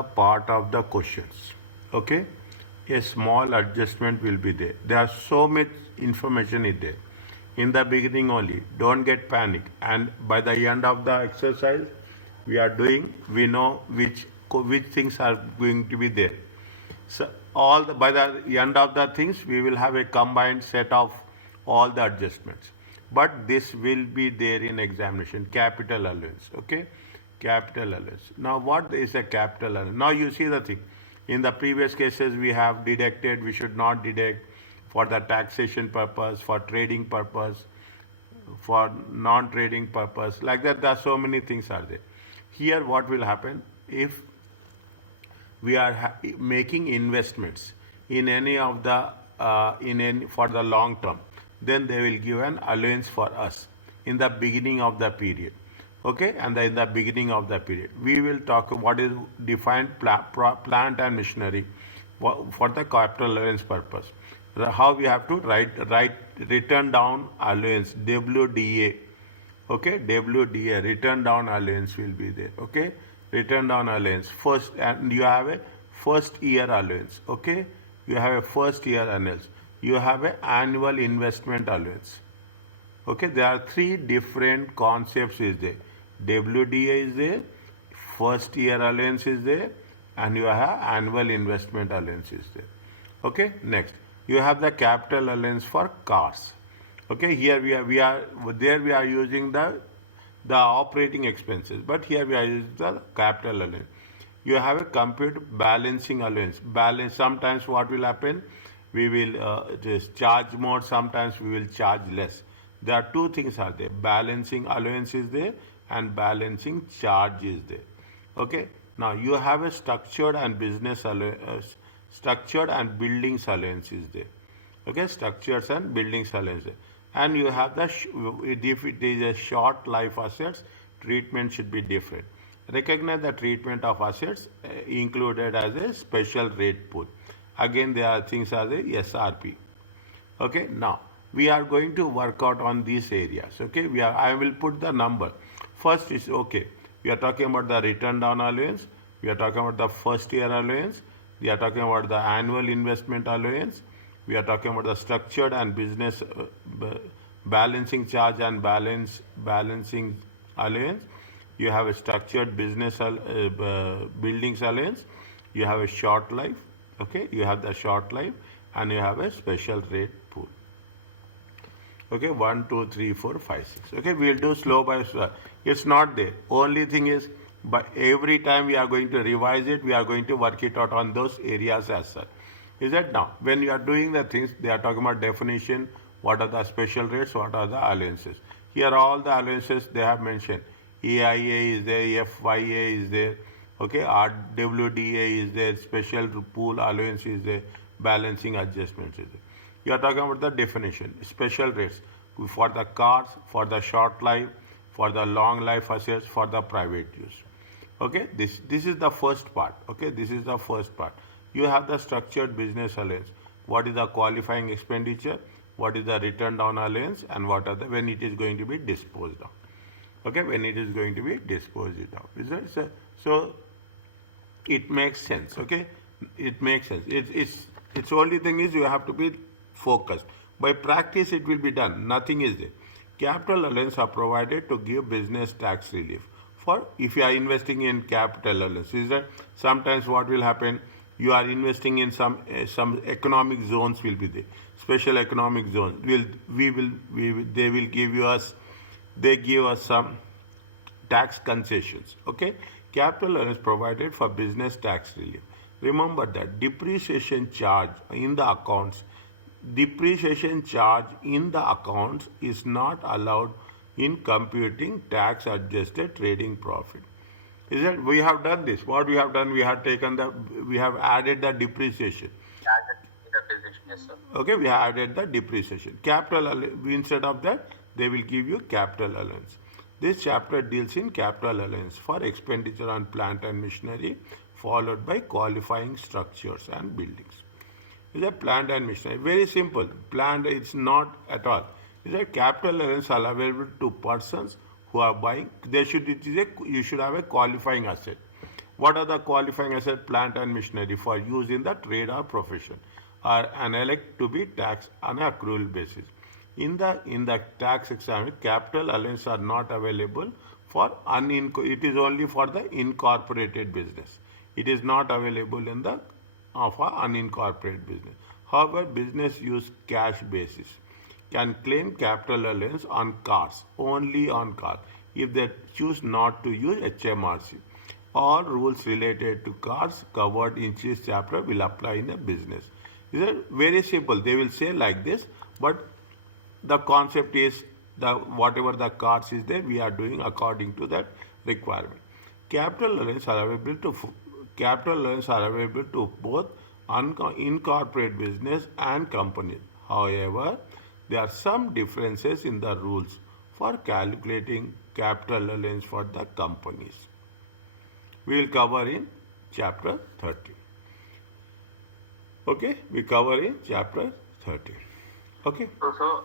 the part of the questions. Okay, a small adjustment will be there. There are so much information in there. In the beginning only, don't get panic. And by the end of the exercise, we are doing, we know which things are going to be there. So by the end of the things, we will have a combined set of all the adjustments. But this will be there in examination, capital allowance. Okay, capital allowance. Now, what is a capital allowance? Now you see the thing. In the previous cases, we have deducted, we should not deduct for the taxation purpose, for trading purpose, for non-trading purpose. Like that, there are so many things are there. Here, what will happen if we are making investments in any of the for the long term, then they will give an allowance for us in the beginning of the period. Okay, and in the beginning of the period, we will talk what is defined plant and machinery for the capital allowance purpose. How we have to write return down allowance, WDA. Okay, WDA, return down allowance will be there. Okay, return down allowance first, and you have a first year allowance. Okay, you have a first year allowance. You have an annual investment allowance. Okay, there are three different concepts is there. WDA is there, first year allowance is there, and you have annual investment allowance is there. Okay, next you have the capital allowance for cars. Okay, here we are using the operating expenses, but here we are using the capital allowance. You have a compute balancing allowance. Sometimes what will happen, we will just charge more, sometimes we will charge less. There are two things are there, balancing allowance is there and balancing charge is there. Okay, now you have a structured and business structured and buildings allowance is there. Okay, structures and buildings allowance there. And you have the if it is a short life assets, treatment should be different. Recognize the treatment of assets included as a special rate pool. Again, there are things as a SRP. Okay, now we are going to work out on these areas. Okay, I will put the number. First is okay. We are talking about the return down allowance. We are talking about the first year allowance. We are talking about the annual investment allowance. We are talking about the structured and business balancing charge and balancing allowance. You have a structured business buildings allowance. You have a short life. Okay, you have the short life, and you have a special rate pool. Okay, 1, 2, 3, 4, 5, 6. Okay, we'll do slow by slow. It's not there. Only thing is, but every time we are going to revise it, we are going to work it out on those areas as such. Is that now? When you are doing the things, they are talking about definition, what are the special rates, what are the allowances. Here all the allowances they have mentioned. EIA is there, FYA is there, okay, RWDA is there, special pool allowance is there, balancing adjustments is there. You are talking about the definition, special rates for the cars, for the short life, for the long life assets, for the private use. Okay, this is the first part. Okay, this is the first part. You have the structured business allowance. What is the qualifying expenditure? What is the return down allowance? And what are when it is going to be disposed of? Okay, when it is going to be disposed of. Is that so? It makes sense. Okay, it makes sense. It's only thing is you have to be focused. By practice, it will be done. Nothing is there. Capital allowance are provided to give business tax relief. For if you are investing in capital allowance, is that sometimes what will happen? You are investing in some economic zones will be there. Special economic zones. They will give us some tax concessions. Okay, capital allowance provided for business tax relief. Remember that depreciation charge in the accounts is not allowed in computing tax adjusted trading profit. Is that we have done this? What we have done, we have added the depreciation. Yes, sir. Okay, we have added the depreciation. Instead of that, they will give you capital allowance. This chapter deals in capital allowance for expenditure on plant and machinery, followed by qualifying structures and buildings. Is a plant and machinery. Very simple. Plant, it's not at all. Is a capital allowance available to persons who are buying. You should have a qualifying asset. What are the qualifying asset, plant and machinery for use in the trade or profession are and elect to be taxed on an accrual basis. In the tax exam, capital allowance are not available for it is only for the incorporated business. It is not available in the of a unincorporated business. However, business use cash basis can claim capital allowance on cars, only on cars, if they choose not to use HMRC. All rules related to cars covered in this chapter will apply in a business. These are very simple. They will say like this, but the concept is the whatever the cards is there, we are doing according to that requirement. Capital allowance are available to capital allowance are available to both incorporated business and companies. However, there are some differences in the rules for calculating capital allowance for the companies. We will cover in chapter 30. Okay, we cover in chapter 30. Okay. So,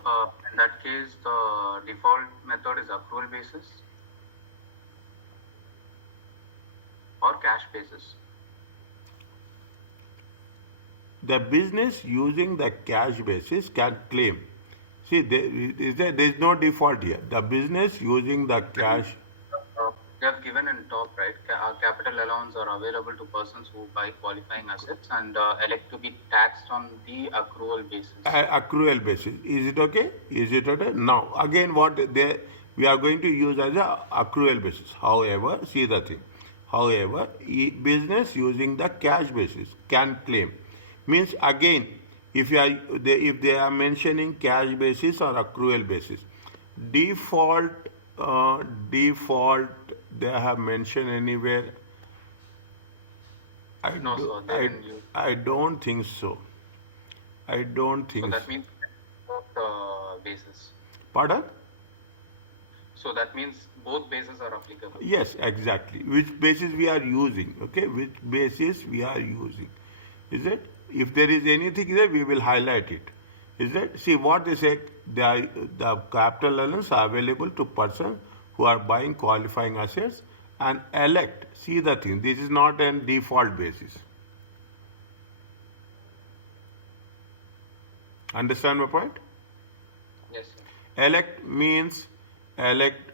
in that case, the default method is accrual basis or cash basis. The business using the cash basis can claim. See, there is no default here. The business using the cash. They have given in top, right? Capital allowance are available to persons who buy qualifying assets and elect to be taxed on the accrual basis. Accrual basis. Is it okay? Is it okay? Now, again, we are going to use as a accrual basis. However, see the thing. However, business using the cash basis can claim. Means again, if they are mentioning cash basis or accrual basis, default they have mentioned anywhere. I don't think so. I don't think so. That means both basis. Pardon? So that means both bases are applicable. Yes, exactly. Which basis we are using? Okay, which basis we are using? Is it? If there is anything there, we will highlight it. Is it? See what they say. The capital allowance are available to persons who are buying qualifying assets and elect. See the thing. This is not a default basis. Understand my point? Yes, sir. Elect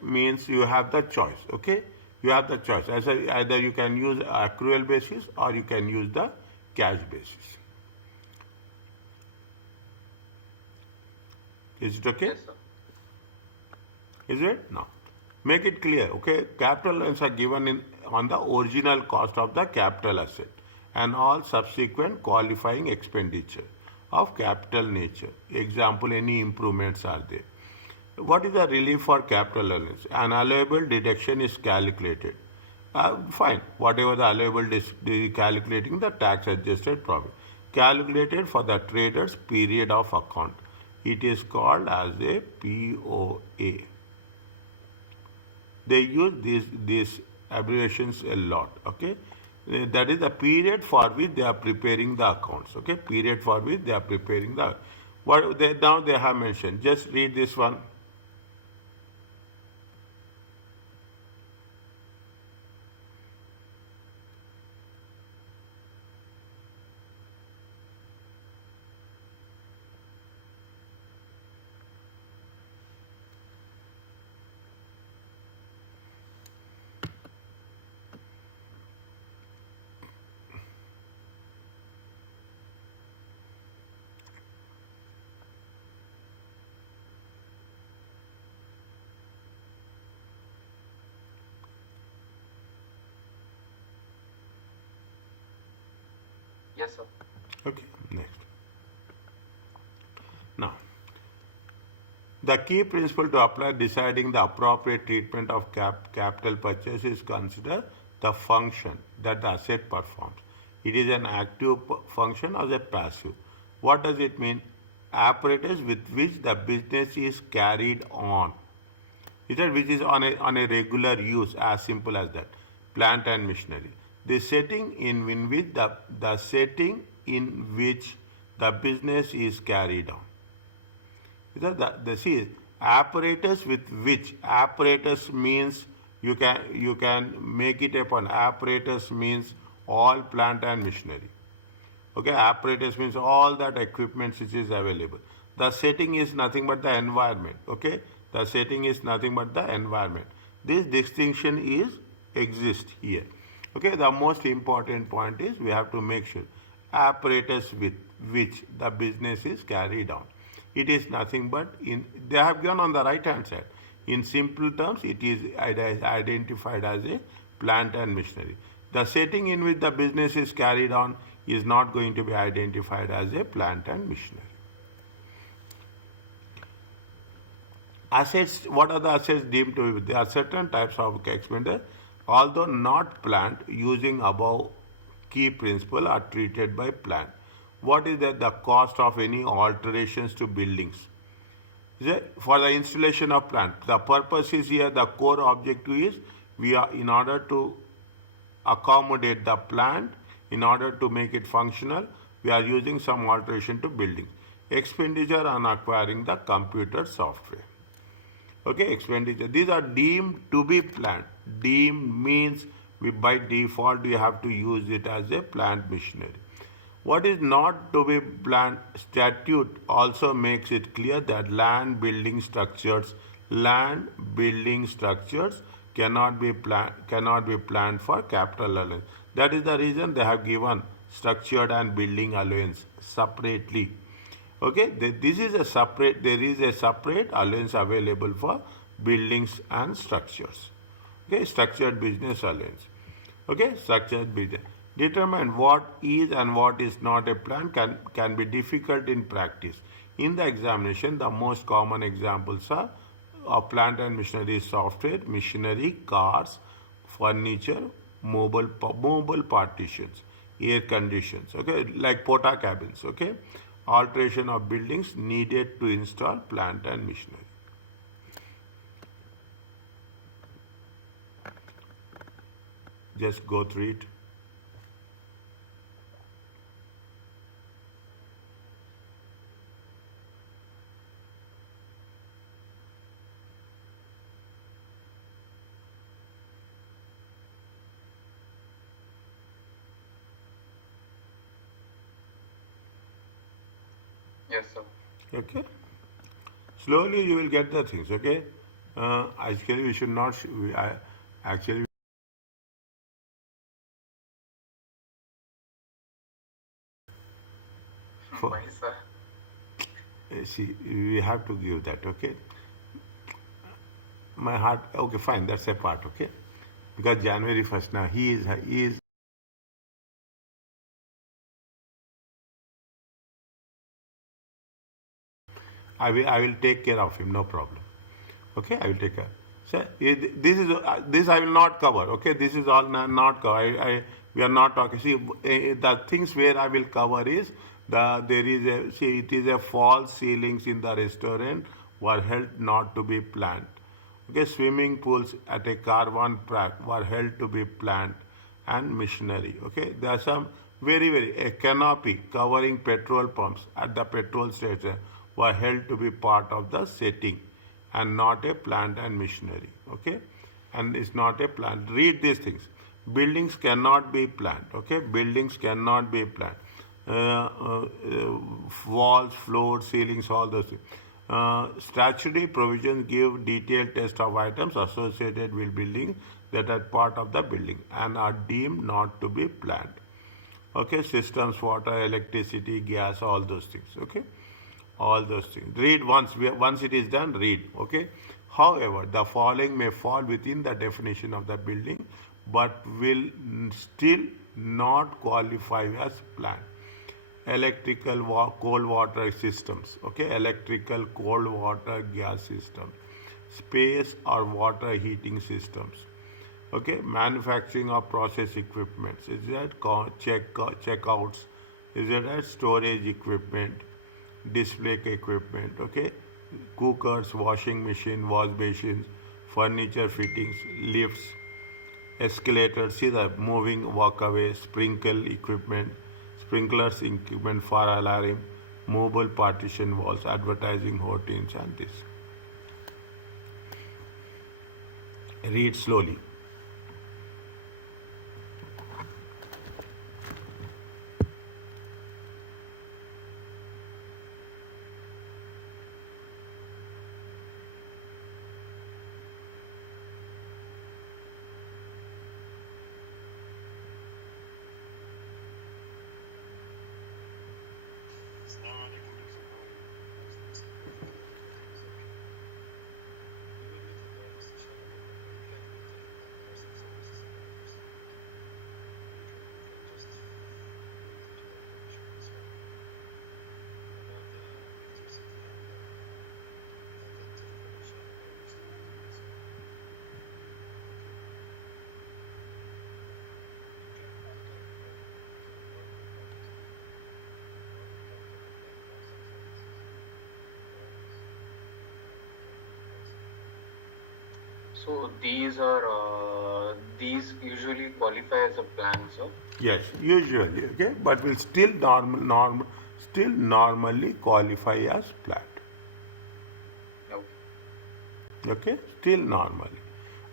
means you have the choice. Okay, you have the choice. Either you can use accrual basis or you can use the cash basis. Is it okay? Yes, sir. Is it? No. Make it clear. Okay, capital allowance are given on the original cost of the capital asset and all subsequent qualifying expenditure of capital nature. Example, any improvements are there. What is the relief for capital allowance? An allowable deduction is calculated. Fine. Whatever the allowable calculating the tax adjusted profit. Calculated for the trader's period of account. It is called as a POA. They use these abbreviations a lot. Okay. That is the period for which they are preparing the accounts. Okay. Period for which they are preparing the. Now they have mentioned. Just read this one. Yes, sir. Okay, next. Now, the key principle to apply deciding the appropriate treatment of capital purchase is consider the function that the asset performs. It is an active function or a passive. What does it mean? Apparatus with which the business is carried on. Which is on a regular use, as simple as that. Plant and machinery. The setting in which the setting in which the business is carried on. See, apparatus with which, apparatus means You can make it upon apparatus means all plant and machinery. Okay, apparatus means all that equipment which is available. The setting is nothing but the environment. Okay, the setting is nothing but the environment. This distinction is exist here. Okay, the most important point is we have to make sure apparatus with which the business is carried on. It is nothing but they have given on the right hand side. In simple terms, it is identified as a plant and machinery. The setting in which the business is carried on is not going to be identified as a plant and machinery. Assets, what are the assets deemed to be? There are certain types of expenditure, although not plant, using above key principle are treated by plant. What is that? The cost of any alterations to buildings. For the installation of plant. The purpose is here, the core objective is we are in order to accommodate the plant, in order to make it functional, we are using some alteration to buildings. Expenditure on acquiring the computer software. Okay, expenditure. These are deemed to be plant. Deemed means by default we have to use it as a plant machinery. What is not to be plant? Statute also makes it clear that land building structures cannot be planned for capital allowance. That is the reason they have given structured and building allowance separately. Okay, there is a separate allowance available for buildings and structures. Okay, structured business allowance. Okay, structured business. Determine what is and what is not a plan can be difficult in practice. In the examination, the most common examples are of plant and machinery software, machinery, cars, furniture, mobile partitions, air conditions, okay, like porta cabins, okay, alteration of buildings needed to install plant and machinery. Just go through it. Yes, sir. Okay. Slowly you will get the things. Okay. Actually, we should not. Actually. Why, sir? See, we have to give that. Okay. My heart. Okay, fine. That's a part. Okay. Because January 1st now he is. I will take care of him. No problem. Okay, I will take care. So this I will not cover. Okay, this is all not cover. We are not talking. See, the things where I will cover is it is a false ceilings in the restaurant were held not to be planned. Okay, swimming pools at a caravan park were held to be planned and machinery. Okay, there are some a canopy covering petrol pumps at the petrol station were held to be part of the setting and not a plant and machinery. Okay, and it's not a plant. Read these things. Buildings cannot be planned. Okay, buildings cannot be planned. Walls, floors, ceilings, all those things. Statutory provisions give detailed list of items associated with buildings that are part of the building and are deemed not to be planned. Okay, systems, water, electricity, gas, all those things. Okay, all those things. Read once it is done, read. Okay. However, the following may fall within the definition of the building, but will still not qualify as planned. Electrical cold water systems. Okay, electrical cold water gas systems, space or water heating systems. Okay, manufacturing of process equipments. Is that checkouts? Is that storage equipment? Display equipment, okay, cookers, washing machine, wash basins, furniture fittings, lifts, escalators, see the moving walkway, sprinklers equipment, fire alarm, mobile partition walls, advertising hoardings, and this. Read slowly. So these usually qualify as a plan, sir. Yes, usually, okay, but will still still normally qualify as flat. Okay. Okay, still normally.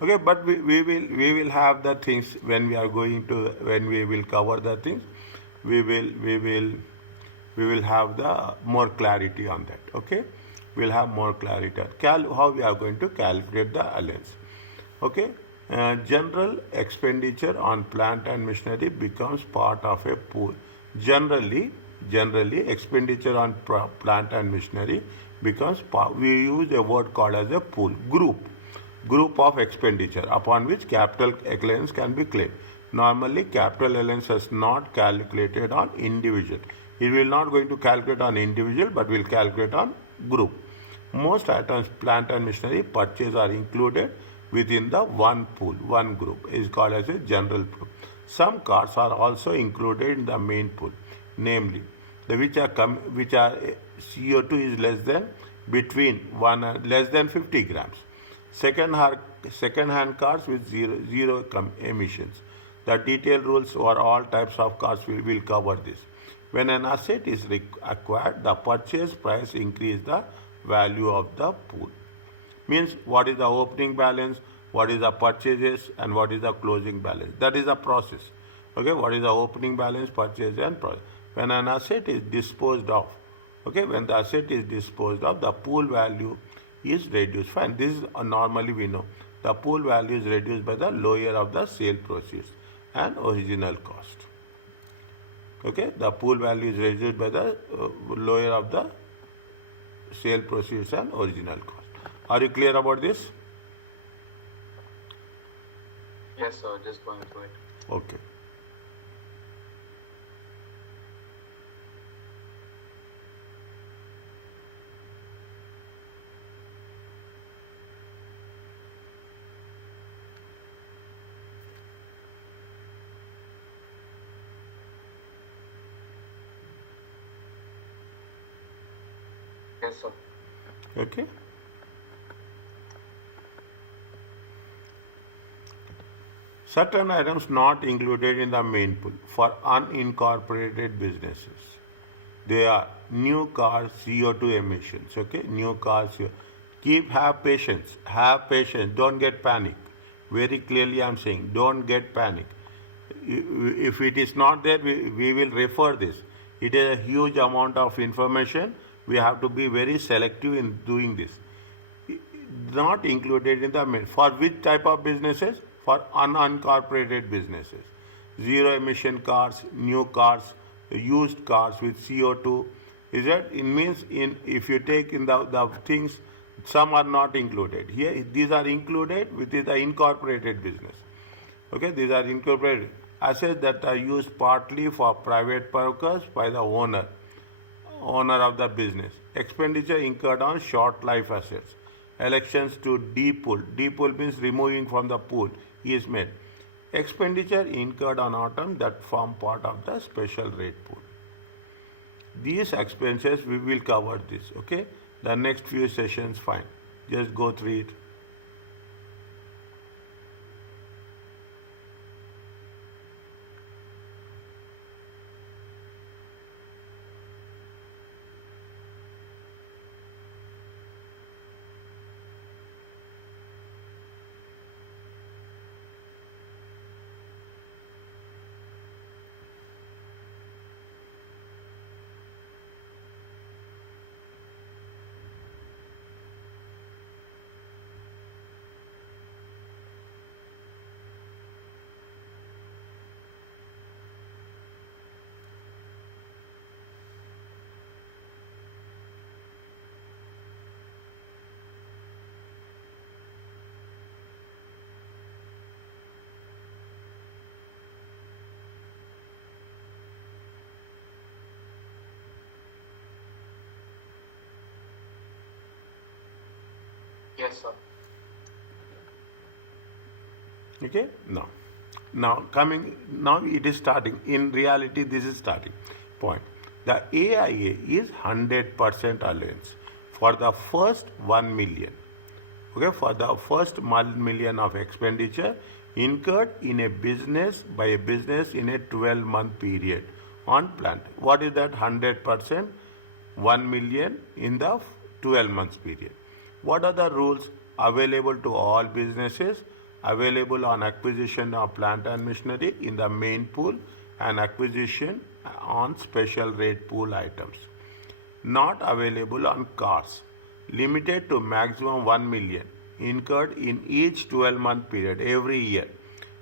Okay, but we will have the things when we are going to when we will cover the things, we will we will we will have the more clarity on that. Okay, we'll have more clarity. How we are going to calculate the allowance. Okay, general expenditure on plant and machinery becomes part of a pool. Generally, expenditure on plant and machinery becomes part. We use a word called as a pool group of expenditure upon which capital allowance can be claimed. Normally, capital allowance is not calculated on individual. It will not going to calculate on individual, but will calculate on group. Most items, plant and machinery purchase are included within the one pool, one group is called as a general pool. Some cars are also included in the main pool, namely the which are CO2 is less than between one less than 50 grams. Second hand cars with zero emissions. The detailed rules for all types of cars will cover this. When an asset is acquired, the purchase price increase the value of the pool. Means what is the opening balance, what is the purchases, and what is the closing balance. That is the process. Okay, what is the opening balance, purchase, and process. When an asset is disposed of, okay, when the asset is disposed of, the pool value is reduced. Fine. This is normally we know. The pool value is reduced by the lower of the sale proceeds and original cost. Okay, the pool value is reduced by the lower of the sale proceeds and original cost. Are you clear about this? Yes, sir. Just going through it. Okay. Yes, sir. Okay. Certain items not included in the main pool for unincorporated businesses. They are new cars, CO2 emissions. Okay, new cars. Have patience. Have patience. Don't get panic. Very clearly, I'm saying, don't get panic. If it is not there, we will refer this. It is a huge amount of information. We have to be very selective in doing this. Not included in the main. For which type of businesses? For unincorporated businesses. Zero emission cars, new cars, used cars with CO2. Is that it means in if you take in the things, some are not included. Here these are included within the incorporated business. Okay, these are incorporated assets that are used partly for private purpose by the owner of the business. Expenditure incurred on short life assets. Elections to depool. Depool means removing from the pool is made. Expenditure incurred on items that form part of the special rate pool. These expenses we will cover this. Okay, the next few sessions fine. Just go through it. Yes, sir. Okay, now it is starting. In reality, this is starting point. The AIA is 100% allowance for the first 1 million. Okay, for the first 1 million of expenditure incurred in a business by a business in a 12-month period on plant. What is that 100%? 1 million in the 12 months period. What are the rules available to all businesses? Available on acquisition of plant and machinery in the main pool and acquisition on special rate pool items. Not available on cars. Limited to maximum 1 million incurred in each 12-month period every year.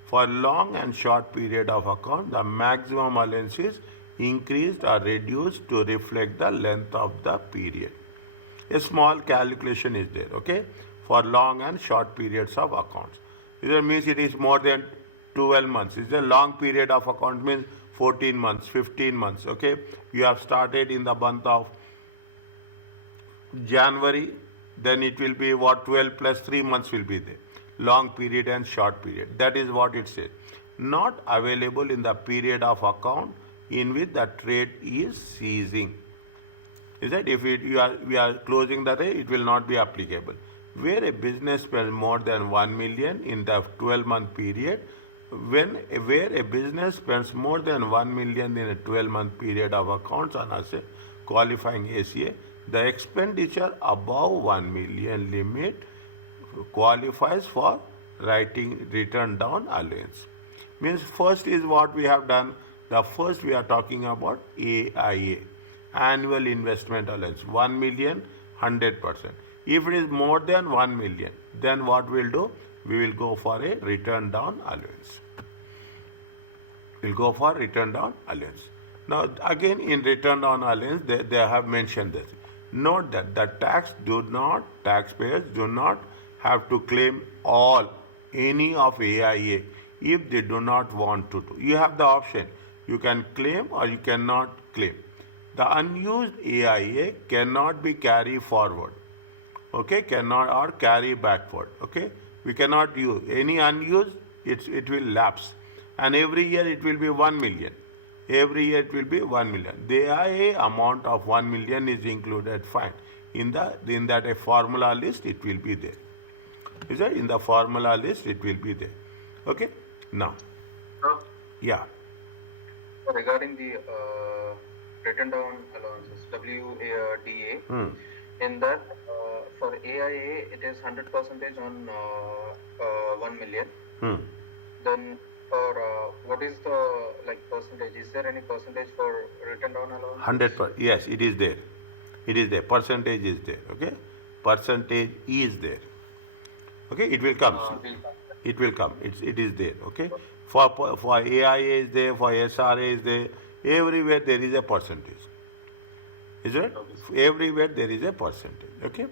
For long and short period of account, the maximum allowance is increased or reduced to reflect the length of the period. A small calculation is there, okay, for long and short periods of accounts. It means it is more than 12 months. It's a long period of account means 14 months, 15 months, okay. You have started in the month of January, then it will be what 12 plus 3 months will be there. Long period and short period. That is what it says. Not available in the period of account in which the trade is ceasing. Is that if we are closing the trade, it will not be applicable. Where a business spends more than 1 million in the 12-month period, where a business spends more than 1 million in a 12-month period of accounts on asset qualifying ACA, the expenditure above 1 million limit qualifies for writing return down allowance. Means first is what we have done. The first we are talking about AIA, annual investment allowance, 1 million, 100%. If it is more than 1 million, then what we'll do? We will go for a return down allowance. We'll go for return down allowance. Now again in return down allowance, they have mentioned this. Note that the taxpayers do not have to claim any of AIA if they do not want to do. You have the option. You can claim or you cannot claim. The unused AIA cannot be carried forward. Okay, cannot or carry backward. Okay, we cannot use any unused. It will lapse, and every year it will be 1 million. Every year it will be 1 million. The AIA amount of 1 million is included. Fine. In that a formula list it will be there. Is that in the formula list it will be there? Okay. Now, yeah. Regarding the written down allowances, WDA, in that for AIA it is 100% on 1 million. Then for what is the percentage? Is there any percentage for written down allowance? 100%. Yes, it is there. It is there. Percentage is there. Okay. Percentage is there. Okay. It will come. It will come. It is there. Okay. For AIA is there. For SRA is there. Everywhere there is a percentage. Is it? Everywhere there is a percentage. Okay.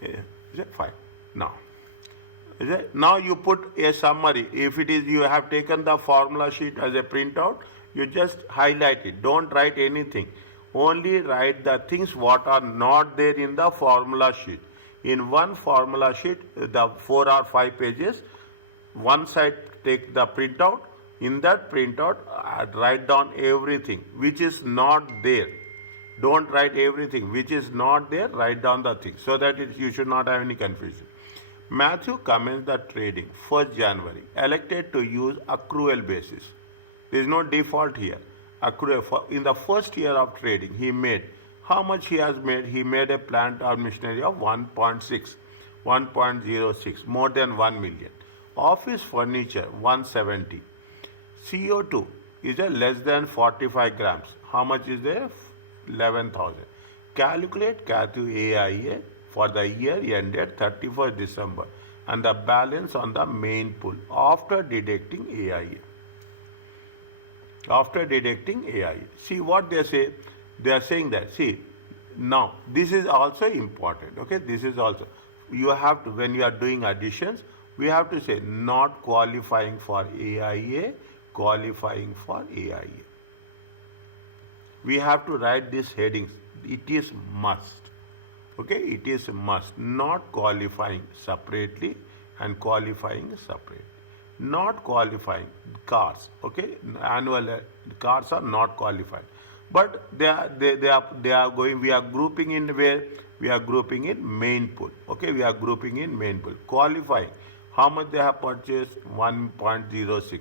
Is it fine? Now. Is it? Now you put a summary. If it is you have taken the formula sheet as a printout, you just highlight it. Don't write anything. Only write the things what are not there in the formula sheet. In one formula sheet, the 4 or 5 pages, one side take the printout. In that printout, write down everything which is not there. Don't write everything which is not there. Write down the thing so that you should not have any confusion. Matthew commenced the trading 1st January, elected to use accrual basis. There is no default here. Accrual in the first year of trading, he made how much he has made? He made a plant or machinery of 1.06, more than 1 million. Office furniture 170. CO2 is a less than 45 grams. How much is there? 11,000. Calculate CATU AIA for the year ended 31st December and the balance on the main pool after deducting AIA. After deducting AIA. See what they say? They are saying that, see, now this is also important. Okay, this is also, you have to, when you are doing additions, we have to say not qualifying for AIA, qualifying for AIA. We have to write these headings. It is must. Okay, it is a must, not qualifying separately and qualifying separately. Not qualifying cars, okay, annual cars are not qualified. But they are going, we are grouping in where? We are grouping in main pool, okay, we are grouping in main pool. Qualifying, how much they have purchased? 1.06.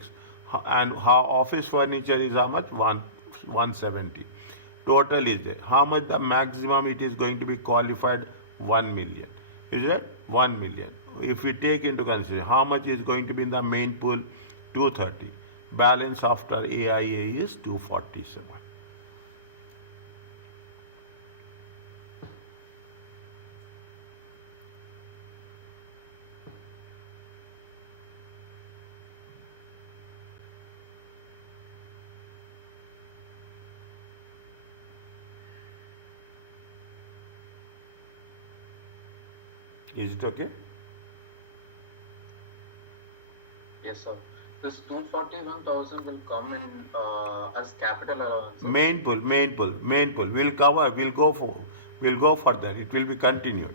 And how office furniture is how much? 170. Total is there. How much the maximum it is going to be qualified? 1 million. Is that 1 million? If we take into consideration how much is going to be in the main pool? 230. Balance after AIA is 247. Is it okay? Yes, sir. This 241,000 will come in as capital allowance. Main pool. We'll go for that. It will be continued.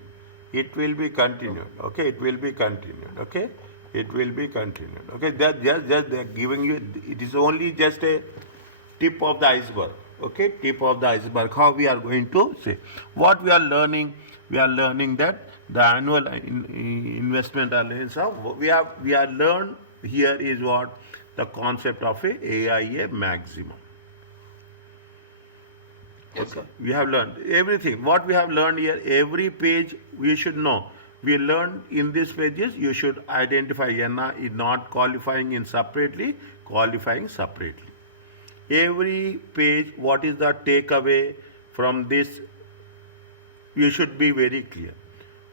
It will be continued. Okay, it will be continued. Okay, it will be continued. Okay, that just they're giving you. It is only just a tip of the iceberg. Okay, tip of the iceberg. How we are going to say what we are learning? We are learning that the annual investment allowance of we are learned here is what the concept of a AIA maximum. Yes, Okay. sir. We have learned everything. What we have learned here, every page we should know. We learned in these pages, you should identify not qualifying in separately, qualifying separately. Every page, what is the takeaway from this? You should be very clear.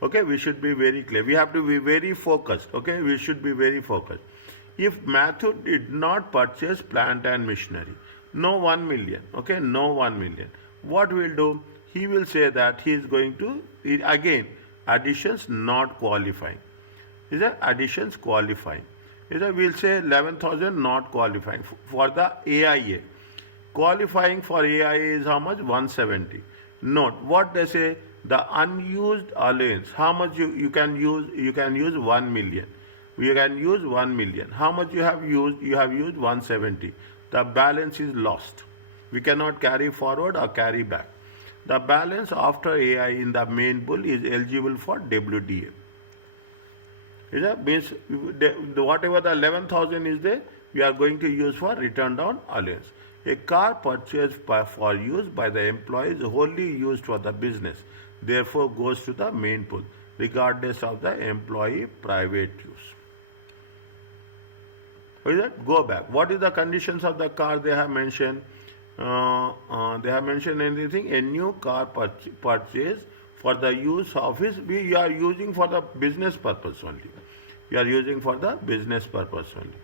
Okay, we should be very clear. We have to be very focused. Okay, we should be very focused. If Matthew did not purchase plant and machinery, no 1 million. Okay, no 1 million. What will do? He will say that he is going to again additions not qualifying. Is that additions qualifying? Is that we'll say 11,000 not qualifying for the AIA. Qualifying for AIA is how much? 170. Note what they say, the unused allowance. How much you can use? You can use 1 million. You can use 1 million. How much you have used? You have used 170. The balance is lost. We cannot carry forward or carry back. The balance after AI in the main pool is eligible for WDA. Is that means whatever the 11,000 is there, we are going to use for return down allowance. A car purchased for use by the employee is wholly used for the business, therefore goes to the main pool, regardless of the employee private use. What is that? Go back. What is the conditions of the car they have mentioned? They have mentioned anything? A new car purchase for the use of his, we are using for the business purpose only. We are using for the business purpose only.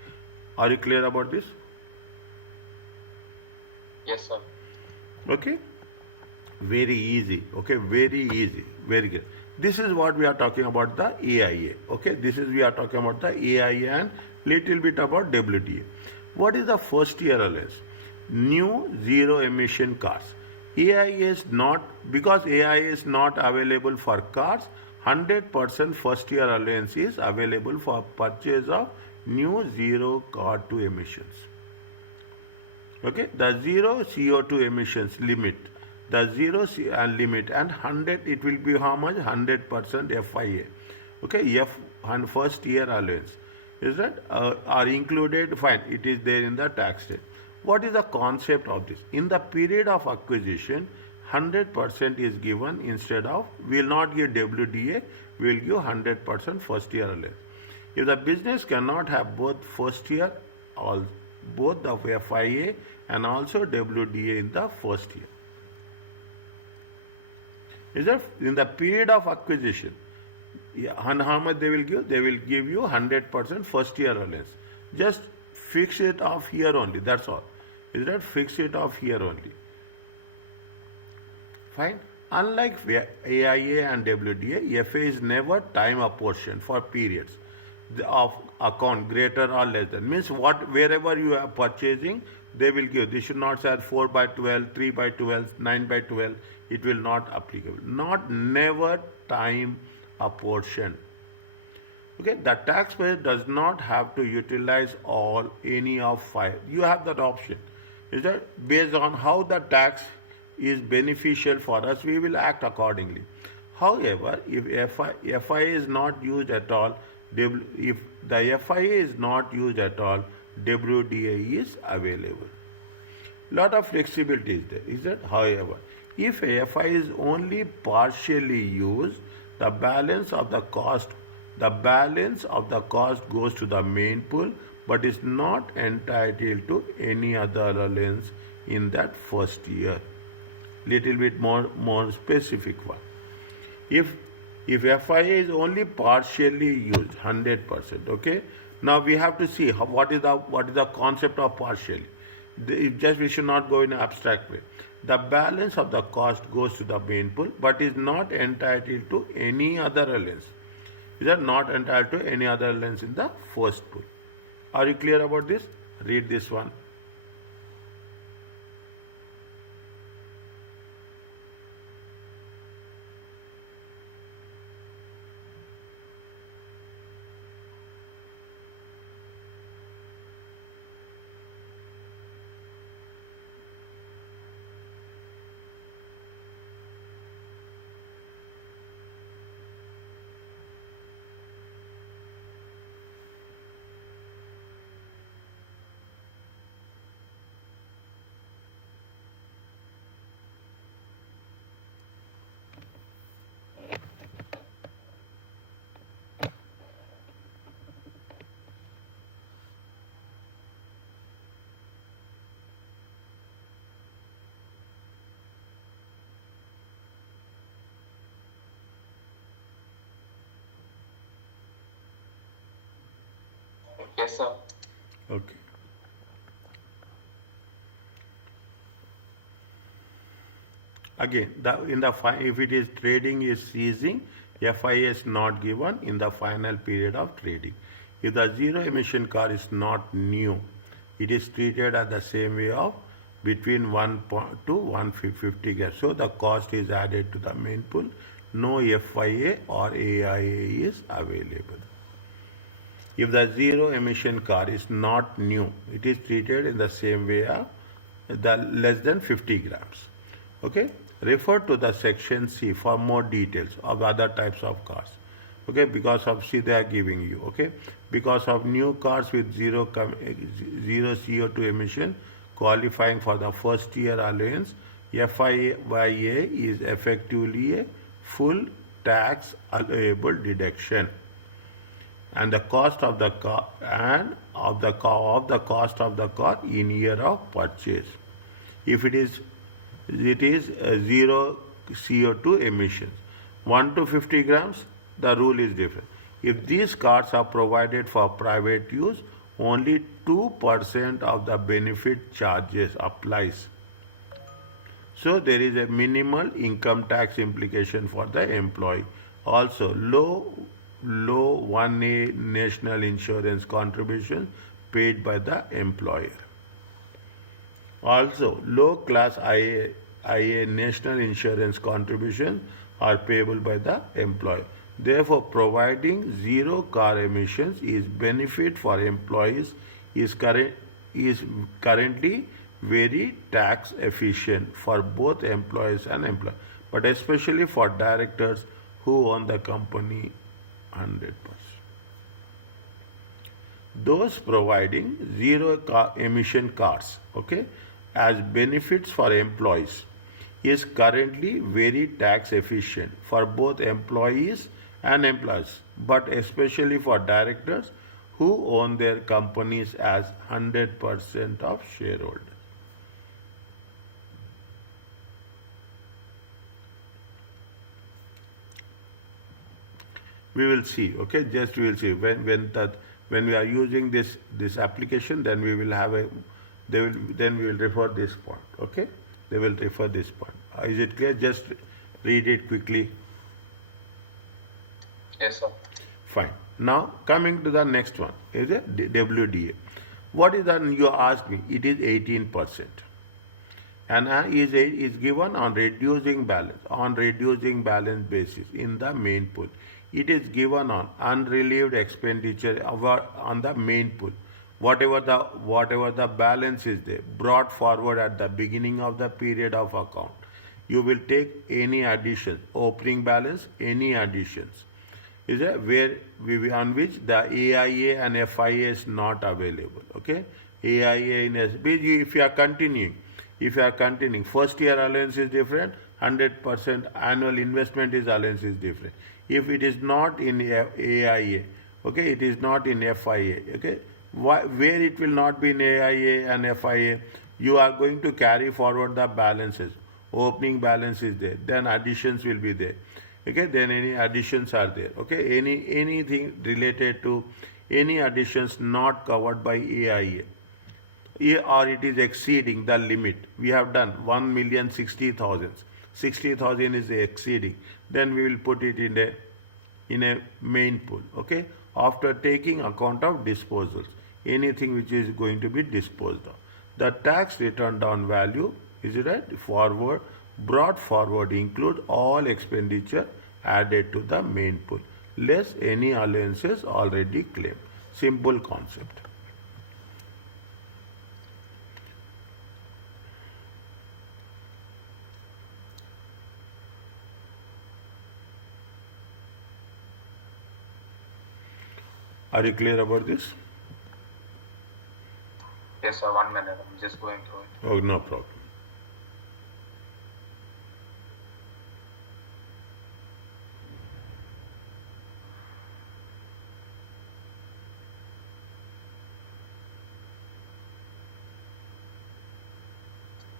Are you clear about this? Yes, sir. Okay, very easy. Okay, very easy, very good. This is what we are talking about the AIA. Okay, this is we are talking about the AIA and little bit about WDA. What is the first year allowance? New zero emission cars. AIA is not, because AIA is not available for cars, 100% first year allowance is available for purchase of new zero car to emissions. Okay, the zero CO2 emissions limit, the zero limit and 100, it will be how much? 100% FIA. Okay, F and first year allowance is that are included, fine, it is there in the tax rate. What is the concept of this? In the period of acquisition, 100% is given instead of, we will not give WDA, we will give 100% first year allowance. If the business cannot have both first year, both the FIA and also WDA in the first year. Is that in the period of acquisition, and how much they will give? They will give you 100% first year allowance. Just fix it off here only, that's all. Is that fix it off here only? Fine. Unlike AIA and WDA, FA is never time apportioned for periods of account greater or less than. Means what, wherever you are purchasing, they will give. They should not say 4 by 12, 3 by 12, 9 by 12. It will not applicable. Not never time a portion. Okay, the taxpayer does not have to utilize all any of five. You have that option. Is that based on how the tax is beneficial for us, we will act accordingly. However, if FIA is not used at all, if the FIA is not used at all, WDA is available. Lot of flexibility is there, is it? However, if AFI is only partially used, the balance of the cost goes to the main pool, but is not entitled to any other allowance in that first year. Little bit more specific one. If FIA is only partially used, 100%, okay. Now we have to see what is the concept of partially. We should not go in an abstract way. The balance of the cost goes to the main pool, but is not entitled to any other allowance. Is that not entitled to any other allowance in the first pool? Are you clear about this? Read this one. Yes, sir. Okay. Again, if it is trading is ceasing, FIA is not given in the final period of trading. If the zero emission car is not new, it is treated at the same way of between 1 to 150 gas. So the cost is added to the main pool. No FIA or AIA is available. If the zero emission car is not new, it is treated in the same way of the less than 50 grams. Okay, refer to the section C for more details of other types of cars. Okay, because of C they are giving you. Okay, because of new cars with zero CO2 emission qualifying for the first year allowance, FIA is effectively a full tax allowable deduction, and the cost of the car cost of the car in year of purchase. If it is zero CO2 emissions. 1 to 50 grams, the rule is different. If these cars are provided for private use, only 2% of the benefit charges applies. So there is a minimal income tax implication for the employee. Also, low 1A national insurance contribution paid by the employer. Also, low class IA national insurance contributions are payable by the employer. Therefore, providing zero car emissions is benefit for employees is currently very tax efficient for both employees and employers, but especially for directors who own the company 100%. Those providing zero emission cars, okay, as benefits for employees is currently very tax efficient for both employees and employers, but especially for directors who own their companies as 100% of shareholders. We will see, okay, just we will see when we are using this application, then we will have then we will refer this point, okay, they will refer this point. Is it clear? Just read it quickly. Yes, sir. Fine. Now coming to the next one is a WDA. What is that? You ask me. It is 18%. And is given on reducing balance basis in the main pool. It is given on unrelieved expenditure on the main pool. Whatever the balance is there brought forward at the beginning of the period of account, you will take any addition, opening balance, any additions is a where on which the AIA and FIA is not available. Okay, AIA in SB. If you are continuing, first year allowance is different. 100% annual investment is allowance is different. If it is not in AIA, okay, it is not in FIA. Okay, where it will not be in AIA and FIA, you are going to carry forward the balances. Opening balance is there, then additions will be there. Okay, then any additions are there. Okay, anything related to any additions not covered by AIA, or it is exceeding the limit. We have done 1,060,000. 60,000 is exceeding. Then we will put it in a main pool. Okay, after taking account of disposals, anything which is going to be disposed of. The tax returned on value is right forward brought forward include all expenditure added to the main pool less any allowances already claimed. Simple concept. Are you clear about this? Yes, sir. 1 minute. I'm just going through it. Oh, no problem.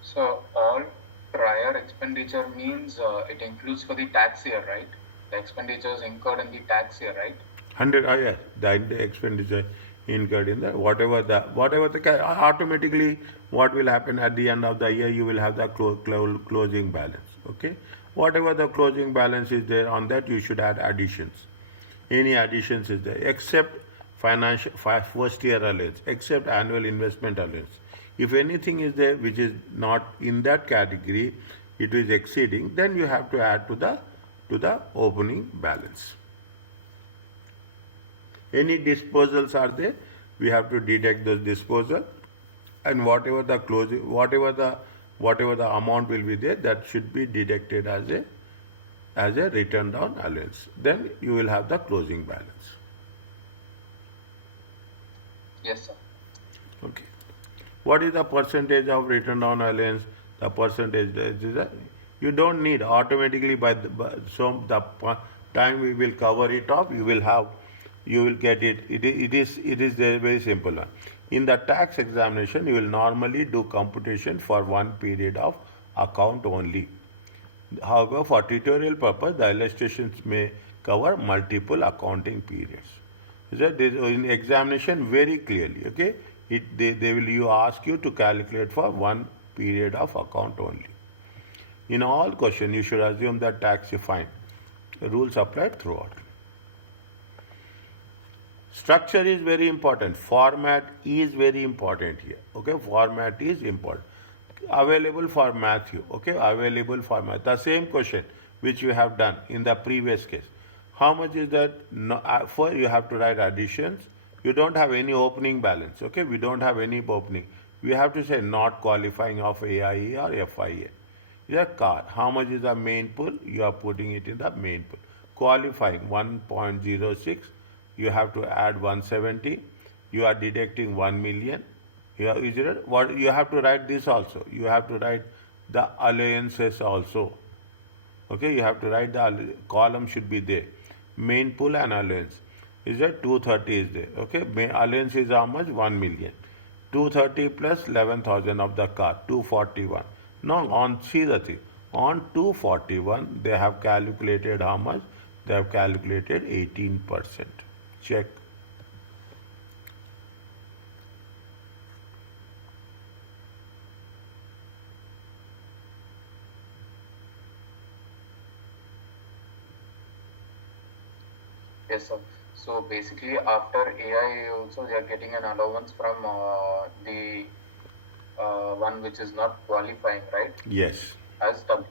So all prior expenditure means it includes for the tax year, right? The expenditures incurred in the tax year, right? 100, yes, the expenditure incurred in the whatever the automatically what will happen at the end of the year, you will have the closing balance. Okay, whatever the closing balance is there, on that you should add additions. Any additions is there except financial first year allowance, except annual investment allowance. If anything is there which is not in that category, it is exceeding, then you have to add to the opening balance. Any disposals are there, we have to deduct those disposal, and whatever the closing, whatever the amount will be there, that should be deducted as a return down allowance. Then you will have the closing balance. Yes, sir. Okay. What is the percentage of return down allowance? The percentage is you don't need automatically the time we will cover it off. You will get it. It is a very simple one. In the tax examination, you will normally do computation for one period of account only. However, for tutorial purpose, the illustrations may cover multiple accounting periods. In examination very clearly, okay? They will ask you to calculate for one period of account only. In all questions, you should assume that tax you find. The rules applied throughout. Structure is very important. Format is very important here. Okay, format is important. Available for Matthew. Okay, available for Matthew. The same question which you have done in the previous case. How much is that? No, for you have to write additions. You don't have any opening balance. Okay, we don't have any opening. We have to say not qualifying of AIE or FIA. Is a car. How much is the main pool? You are putting it in the main pool. Qualifying 1.06. You have to add 170. You are deducting 1 million. You have to write this also. You have to write the allowances also. Okay, you have to write the column should be there. Main pool and allowance. Is that 230 is there? Okay, allowance is how much? 1 million. 230 plus 11,000 of the car, 241. Now see the thing. On 241, they have calculated how much? They have calculated 18%. Check. Yes, sir. So basically, after AI also they are getting an allowance from the one which is not qualifying, right? Yes. As W.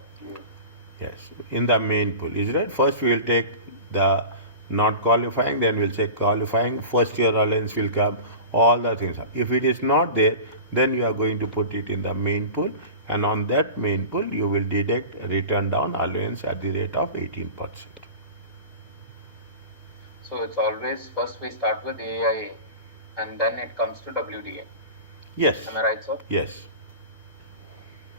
Yes, in the main pool. Is right? First we will take the not qualifying, then we'll say qualifying, first year allowance will come, all the things. If it is not there, then you are going to put it in the main pool, and on that main pool you will deduct return down allowance at the rate of 18%. So it's always first we start with AIA and then it comes to WDA. Yes. Am I right, sir? Yes.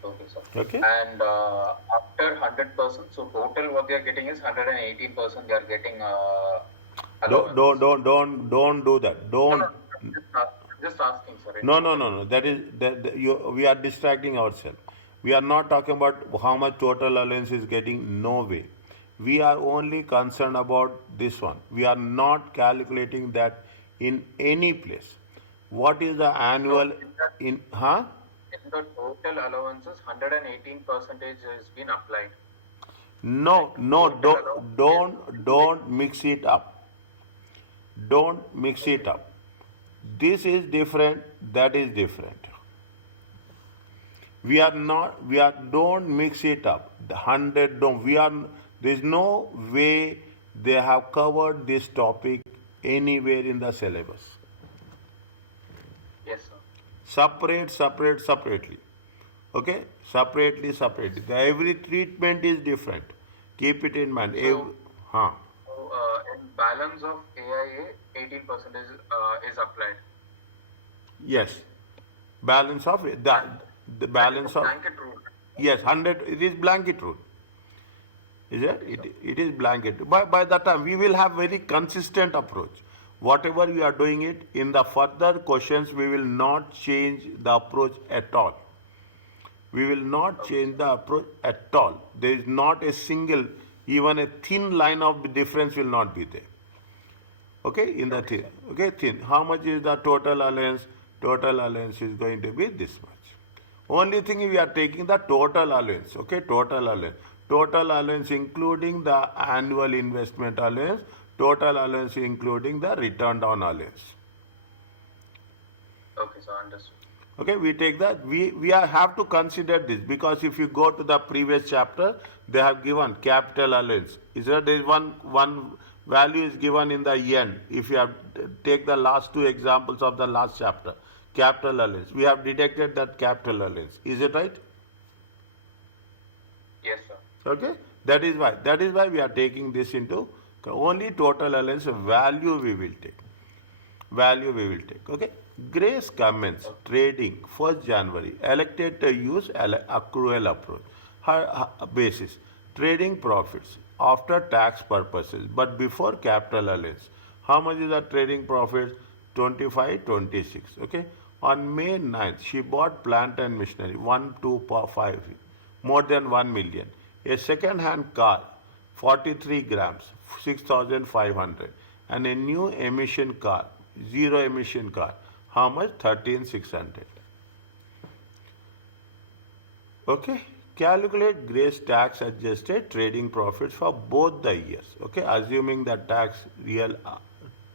Okay, sir. Okay. And after 100%, so total what they are getting is 118% they are getting allowance. Don't do that. Don't. No, just asking, sir. No. That is we are distracting ourselves. We are not talking about how much total allowance is getting. No way. We are only concerned about this one. We are not calculating that in any place. What is the annual in? Huh? In the total allowances, 118 percentage has been applied. No, don't mix it up. Don't mix it up. This is different, that is different. Don't mix it up. The 100, don't, there's no way they have covered this topic anywhere in the syllabus. Yes, sir. Separately. Okay? Separately. Every treatment is different. Keep it in mind. So, in balance of AIA, 18% is applied. Yes. Balance of the balance of blanket rule. Yes, 100. It is blanket rule. Is it? It is blanket. By that time we will have very consistent approach. Whatever we are doing it in the further questions, we will not change the approach at all. We will not change the approach at all. There is not a single, even a thin line of difference will not be there. Okay, in the thin. Okay, thin. How much is the total allowance? Total allowance is going to be this much. Only thing we are taking the total allowance. Okay, total allowance. Total allowance including the annual investment allowance. Total allowance including the return down allowance. Okay, so understood. Okay, we take that. We have to consider this because if you go to the previous chapter, they have given capital allowance. Is there is one value is given in the end. If you have take the last two examples of the last chapter, capital allowance, we have deducted that capital allowance. Is it right? Yes, sir. Okay, that is why we are taking this into only total allowance value we will take. Okay. Grace comments trading 1st January. Elected to use accrual approach. Her basis trading profits after tax purposes, but before capital allowance. How much is the trading profits? 25-26. Okay. On May 9th, she bought plant and machinery 125, more than 1 million. A second-hand car, 43 grams, 6,500, and a new emission car, zero emission car. How much? 13,600. Okay. Calculate Grace tax adjusted trading profits for both the years. Okay. Assuming the tax real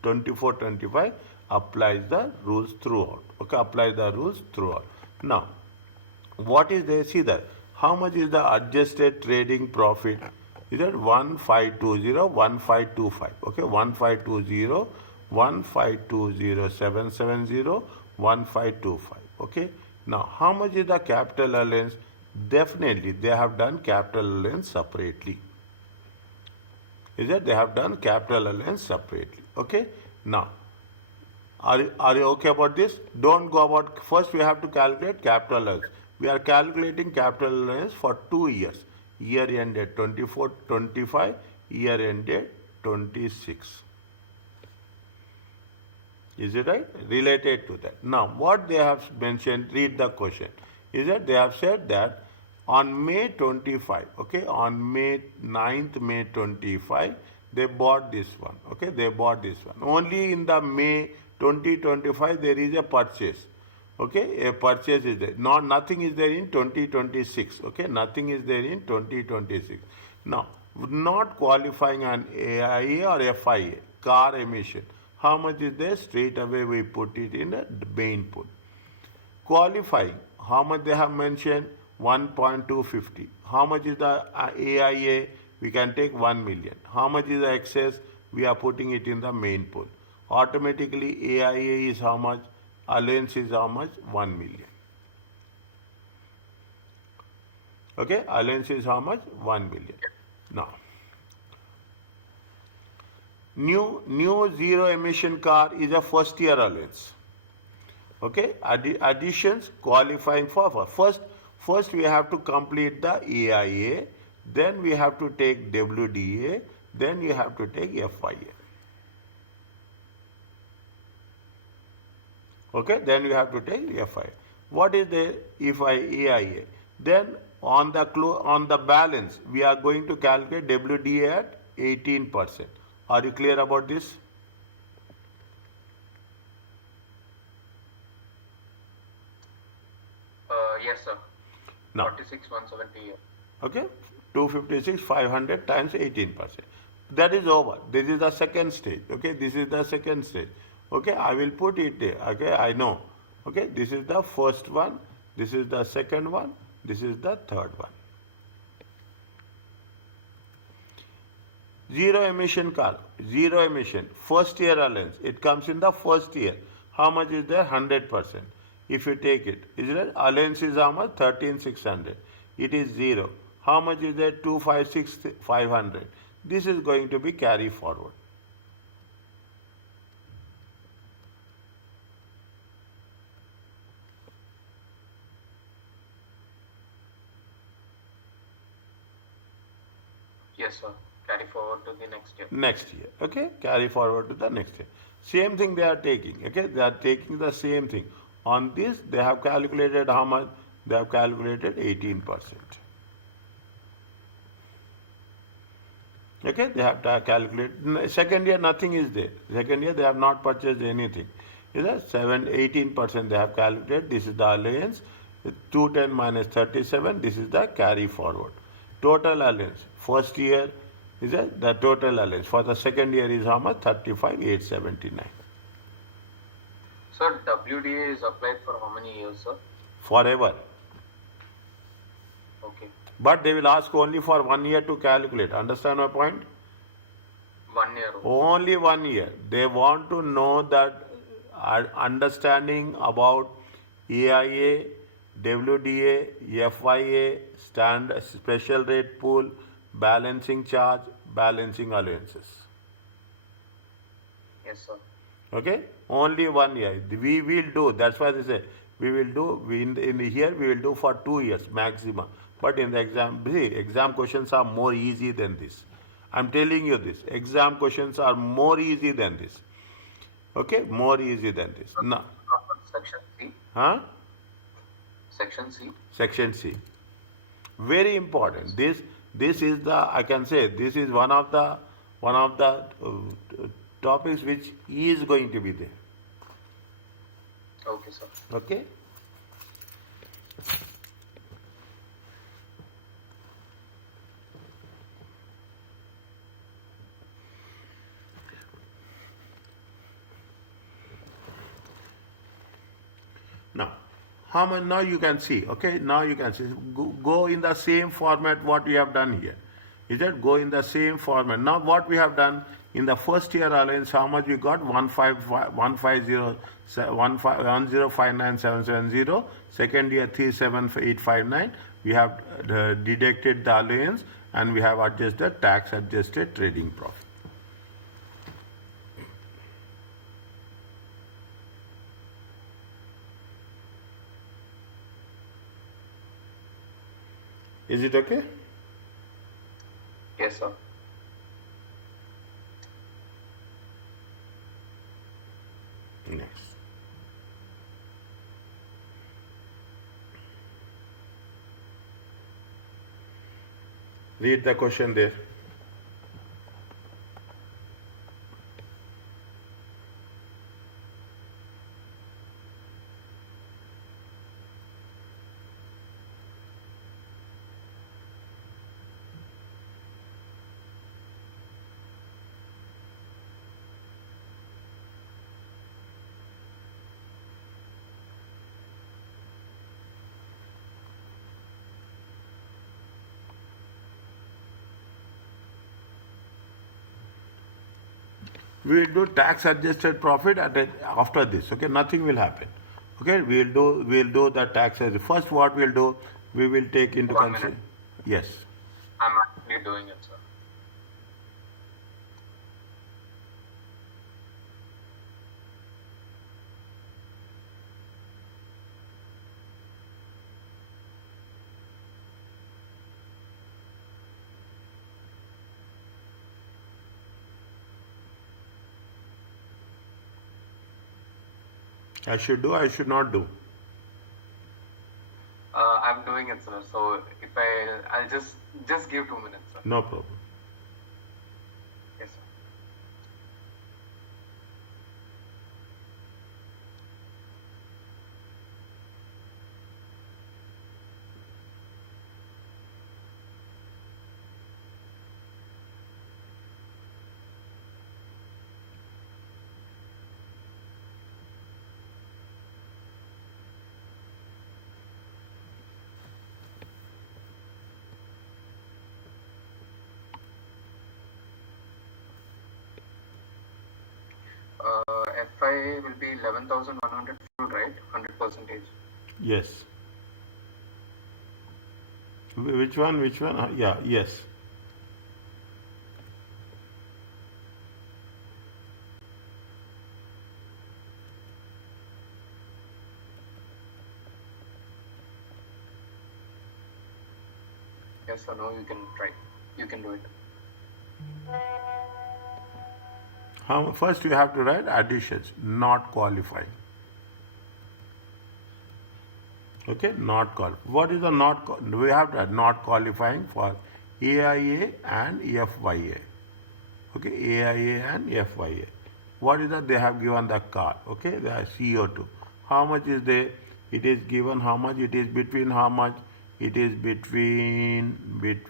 24-25 applies the rules throughout. Okay. Apply the rules throughout. Now, what is there? See that. How much is the adjusted trading profit? Is that 1520, 1525. Okay. 1520. 1520770 1525. Okay. Now, how much is the capital allowance? Definitely, they have done capital allowance separately. Is that they have done capital allowance separately? Okay. Now, are you okay about this? Don't go about. First, we have to calculate capital allowance. We are calculating capital allowance for 2 years. Year ended 24-25. Year ended 26. Is it right? Related to that. Now, what they have mentioned, read the question, is that they have said that on May 25, okay, on May 9th, May 25, they bought this one, okay, they bought this one. Only in the May 2025, there is a purchase, okay, a purchase is there. Nothing is there in 2026, okay, nothing is there in 2026. Now, not qualifying an AIA or FIA. car emission. How much is there? Straight away we put it in the main pool. Qualifying, how much they have mentioned? 1.250. How much is the AIA? We can take 1 million. How much is the excess? We are putting it in the main pool. Automatically AIA is how much? Allowance is how much? 1 million. Okay, allowance is how much? 1 million. Now, new zero emission car is a first year allowance. Okay, additions qualifying for first we have to complete the AIA, then we have to take WDA, then you have to take FIA. Okay, then you have to take FIA. What is the AIA? Then on the balance we are going to calculate WDA at 18%. Are you clear about this? Yes, sir. Now, 46,170. okay, 256 500 times 18%. That is over. This is the second stage. Okay, this is the second stage. Okay, I will put it there. Okay, I know. Okay, this is the first one. This is the second one. This is the third one. Zero emission car, zero emission, first year allowance. It comes in the first year. How much is there? 100%. If you take it, is it allowance is how much? 13,600. It is zero. How much is there? 256 500. This is going to be carry forward. Yes, sir. Carry forward to the next year. Next year. Okay, carry forward to the next year. Same thing they are taking. Okay, they are taking the same thing. On this, they have calculated how much? They have calculated 18%. Okay, they have to calculate. Second year, nothing is there. Second year, they have not purchased anything. Is that 18% they have calculated. This is the allowance. 210 minus 37. This is the carry forward. Total allowance. First year is the total allowance. For the second year is how much? 35,879. Sir, WDA is applied for how many years, sir? Forever. Okay. But they will ask only for 1 year to calculate. Understand my point? 1 year. Only 1 year. They want to know that understanding about AIA, WDA, FIA, standard special rate pool, balancing charge, balancing allowances. Yes, sir. Okay? Only 1 year. We will do. That's why they say we will do. In here we will do for 2 years maximum. But in the exam, see, exam questions are more easy than this. I'm telling you this. Exam questions are more easy than this. Okay? More easy than this. No. Section C. Huh? Section C. Section C. Very important. This is the, I can say, this is one of the topics which is going to be there. Okay, sir. Okay? Now, how much now you can see, okay? Now you can see. Go in the same format what we have done here. Is that go in the same format? Now what we have done in the first year allowance, how much we got? 1,059,770. Second year 37859. We have deducted the allowance and we have adjusted tax adjusted trading profit. Is it okay? Yes, sir. Next. Read the question there. We will do tax adjusted profit after this. Okay, nothing will happen. Okay, we'll do the tax as first. What we'll do, we will take into 1 minute. Yes. I'm actually doing it, sir. I should do. I should not do. I'm doing it, sir. So if I'll just give 2 minutes, sir. No problem. Yes, sir. FI will be 11,100, right? 100%. Yes. Which one? Which one? Yeah. Yes. Yes or no? You can try. You can do it. First, you have to write additions, not qualifying. Okay, not qual. What is the not? We have to add not qualifying for AIA and FYA. Okay, AIA and FYA. What is that? They have given the car. Okay, they are CO2. How much is there? It is given how much? It is between how much? It is between it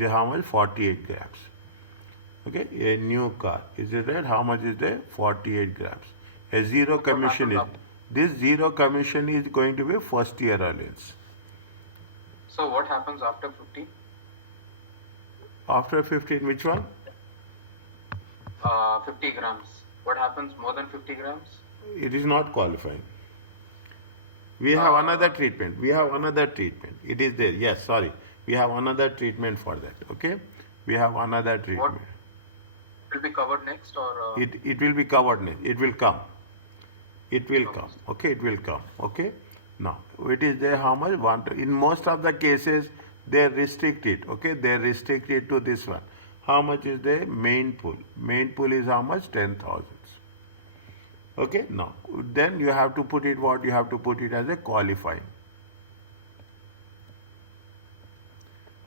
is how much? 48 grams. Okay, a new car. Is it right? How much is there? 48 grams. A zero commission is, this zero commission is going to be first year allowance. So what happens after 50? After 15, which one? 50 grams. What happens more than 50 grams? It is not qualifying. We have another treatment. We have another treatment. It is there. Yes, sorry. We have another treatment for that. Okay? We have another treatment. Will be covered next or? It will be covered next. It will come. It will come. Okay, it will come. Okay? Now, it is there how much? In most of the cases, they restrict it. Okay? They restrict it to this one. How much is the main pool? Main pool is how much? 10,000. Okay? Now, then you have to put it what? You have to put it as a qualifying.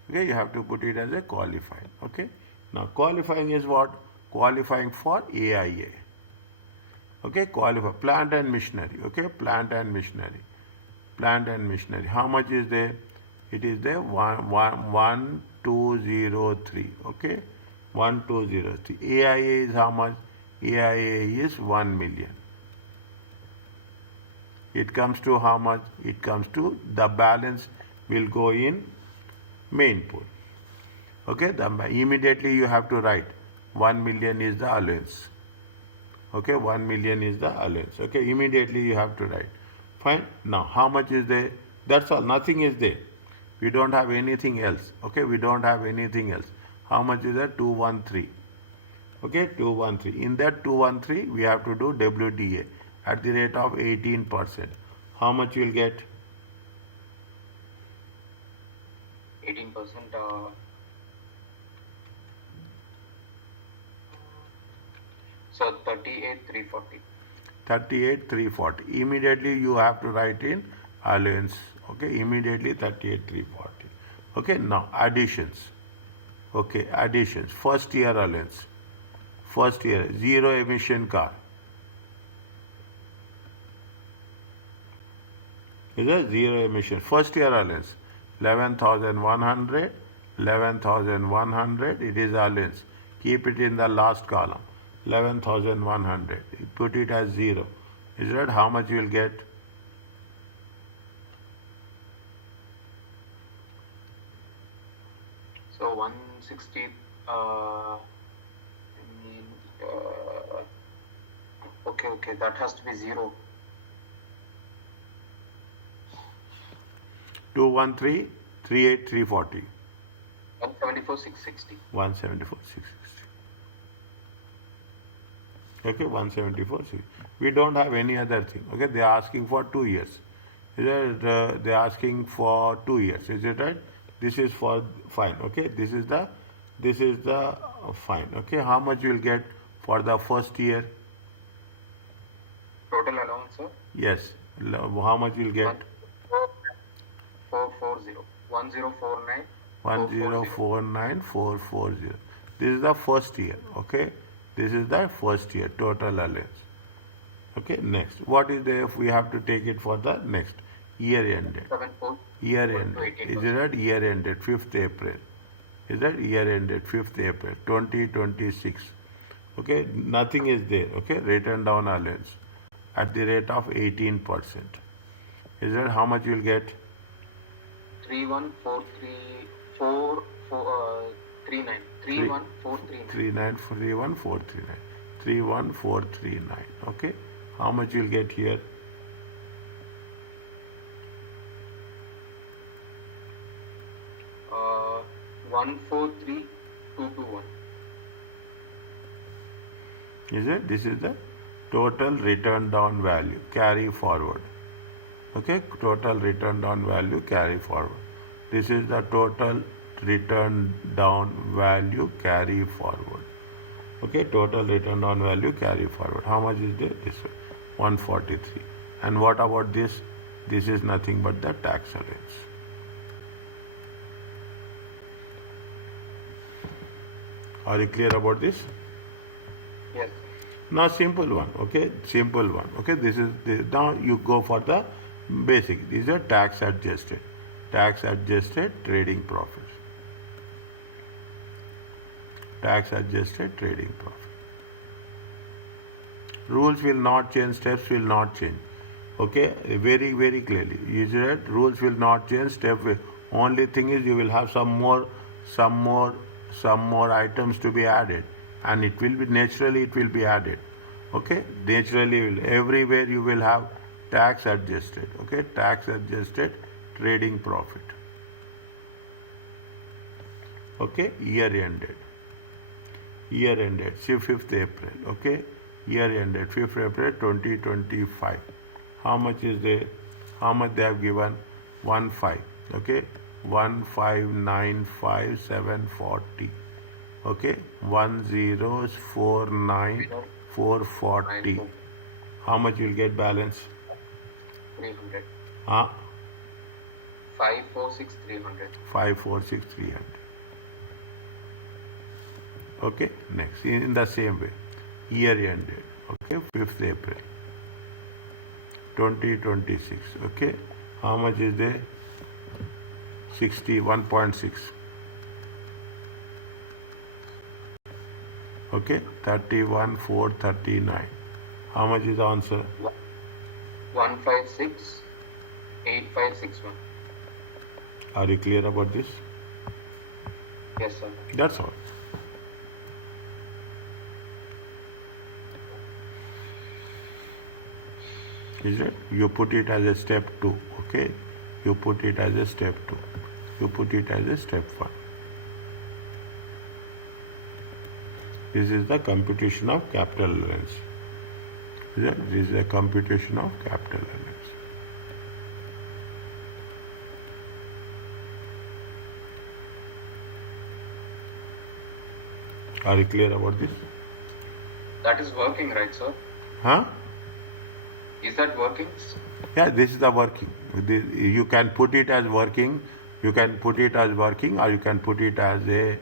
Okay? You have to put it as a qualifying. Okay? Now, qualifying is what? Qualifying for AIA. Okay, qualify plant and machinery. Okay, plant and machinery. Plant and machinery. How much is there? It is there 1203. Okay, 1203. AIA is how much? AIA is 1 million. It comes to how much? It comes to the balance will go in main pool. Okay, immediately you have to write 1 million is the allowance. Okay, 1 million is the allowance. Okay, immediately you have to write. Fine. Now, how much is there? That's all. Nothing is there. We don't have anything else. Okay, we don't have anything else. How much is that? 213. Okay, 213. In that 213, we have to do WDA at the rate of 18%. How much you will get? 18%. So 38,340. 38,340. Immediately you have to write in allowance. Okay, immediately 38,340. Okay, now additions. Okay, additions. First year allowance. First year, zero emission car. Is a zero emission. First year allowance. 11,100. 11,100. It is allowance. Keep it in the last column. 11,100. You put it as 0. Is that how much you will get? So 160. Okay. That has to be 0. 213, 38, 340. 174, 660. 174, 660. Okay, 174, 660. We don't have any other thing. Okay, they are asking for 2 years. Is it, they are asking for 2 years. Is it right? This is for fine. Okay, this is the fine. Okay, how much you will get for the first year? Total allowance, sir? Yes. How much you will get? 440. 1049. 1049440. This is the first year. Okay, this is the first year total allowance. Okay, next. What is there if we have to take it for the next year ended? 74. Year ended. Is it right? Year ended 5th April. Is that year ended 5th April 2026? Okay, nothing is there. Okay, written down allowance at the rate of 18%. Is that how much you will get? 31439. 31439. 3943439. 31439. Okay, how much you will get here? Uh, 143221. Is it? This is the total return down value carry forward. Okay, total return down value carry forward. This is the total return down value carry forward. Okay, total return down value carry forward. How much is there? This one, 143. And what about this? This is nothing but the tax allowance. Are you clear about this? Yes. Now simple one, okay, simple one, okay. This is now you go for the basic. These are tax adjusted trading profits. Tax adjusted trading profit. Rules will not change, steps will not change. Okay, very very clearly. You see that rules will not change, step will. Only thing is you will have some more items to be added, and it will be naturally it will be added. Okay, naturally will everywhere you will have tax adjusted. Okay, tax adjusted trading profit. Okay, year ended. See 5th April. Okay, year ended 5th April 2025. How much is there? How much they have given? 15. Okay, 1595740. Okay, 1049440. How much you will get balance? 300. Huh? 546300. 546300. Okay, next in the same way, year ended. Okay, 5th April 2026. Okay, how much is there? 61.6. Okay, 31,439. How much is the answer? 1568561. Are you clear about this? Yes, sir. That's all. Is it? You put it as a step 2. Okay, you put it as a step 2. You put it as a step 1. This is the computation of capital allowance. This is the computation of capital allowance. Are you clear about this? That is working, right, sir? Huh? Is that working? Yeah, this is the working. You can put it as working. You can put it as working, or you can put it as a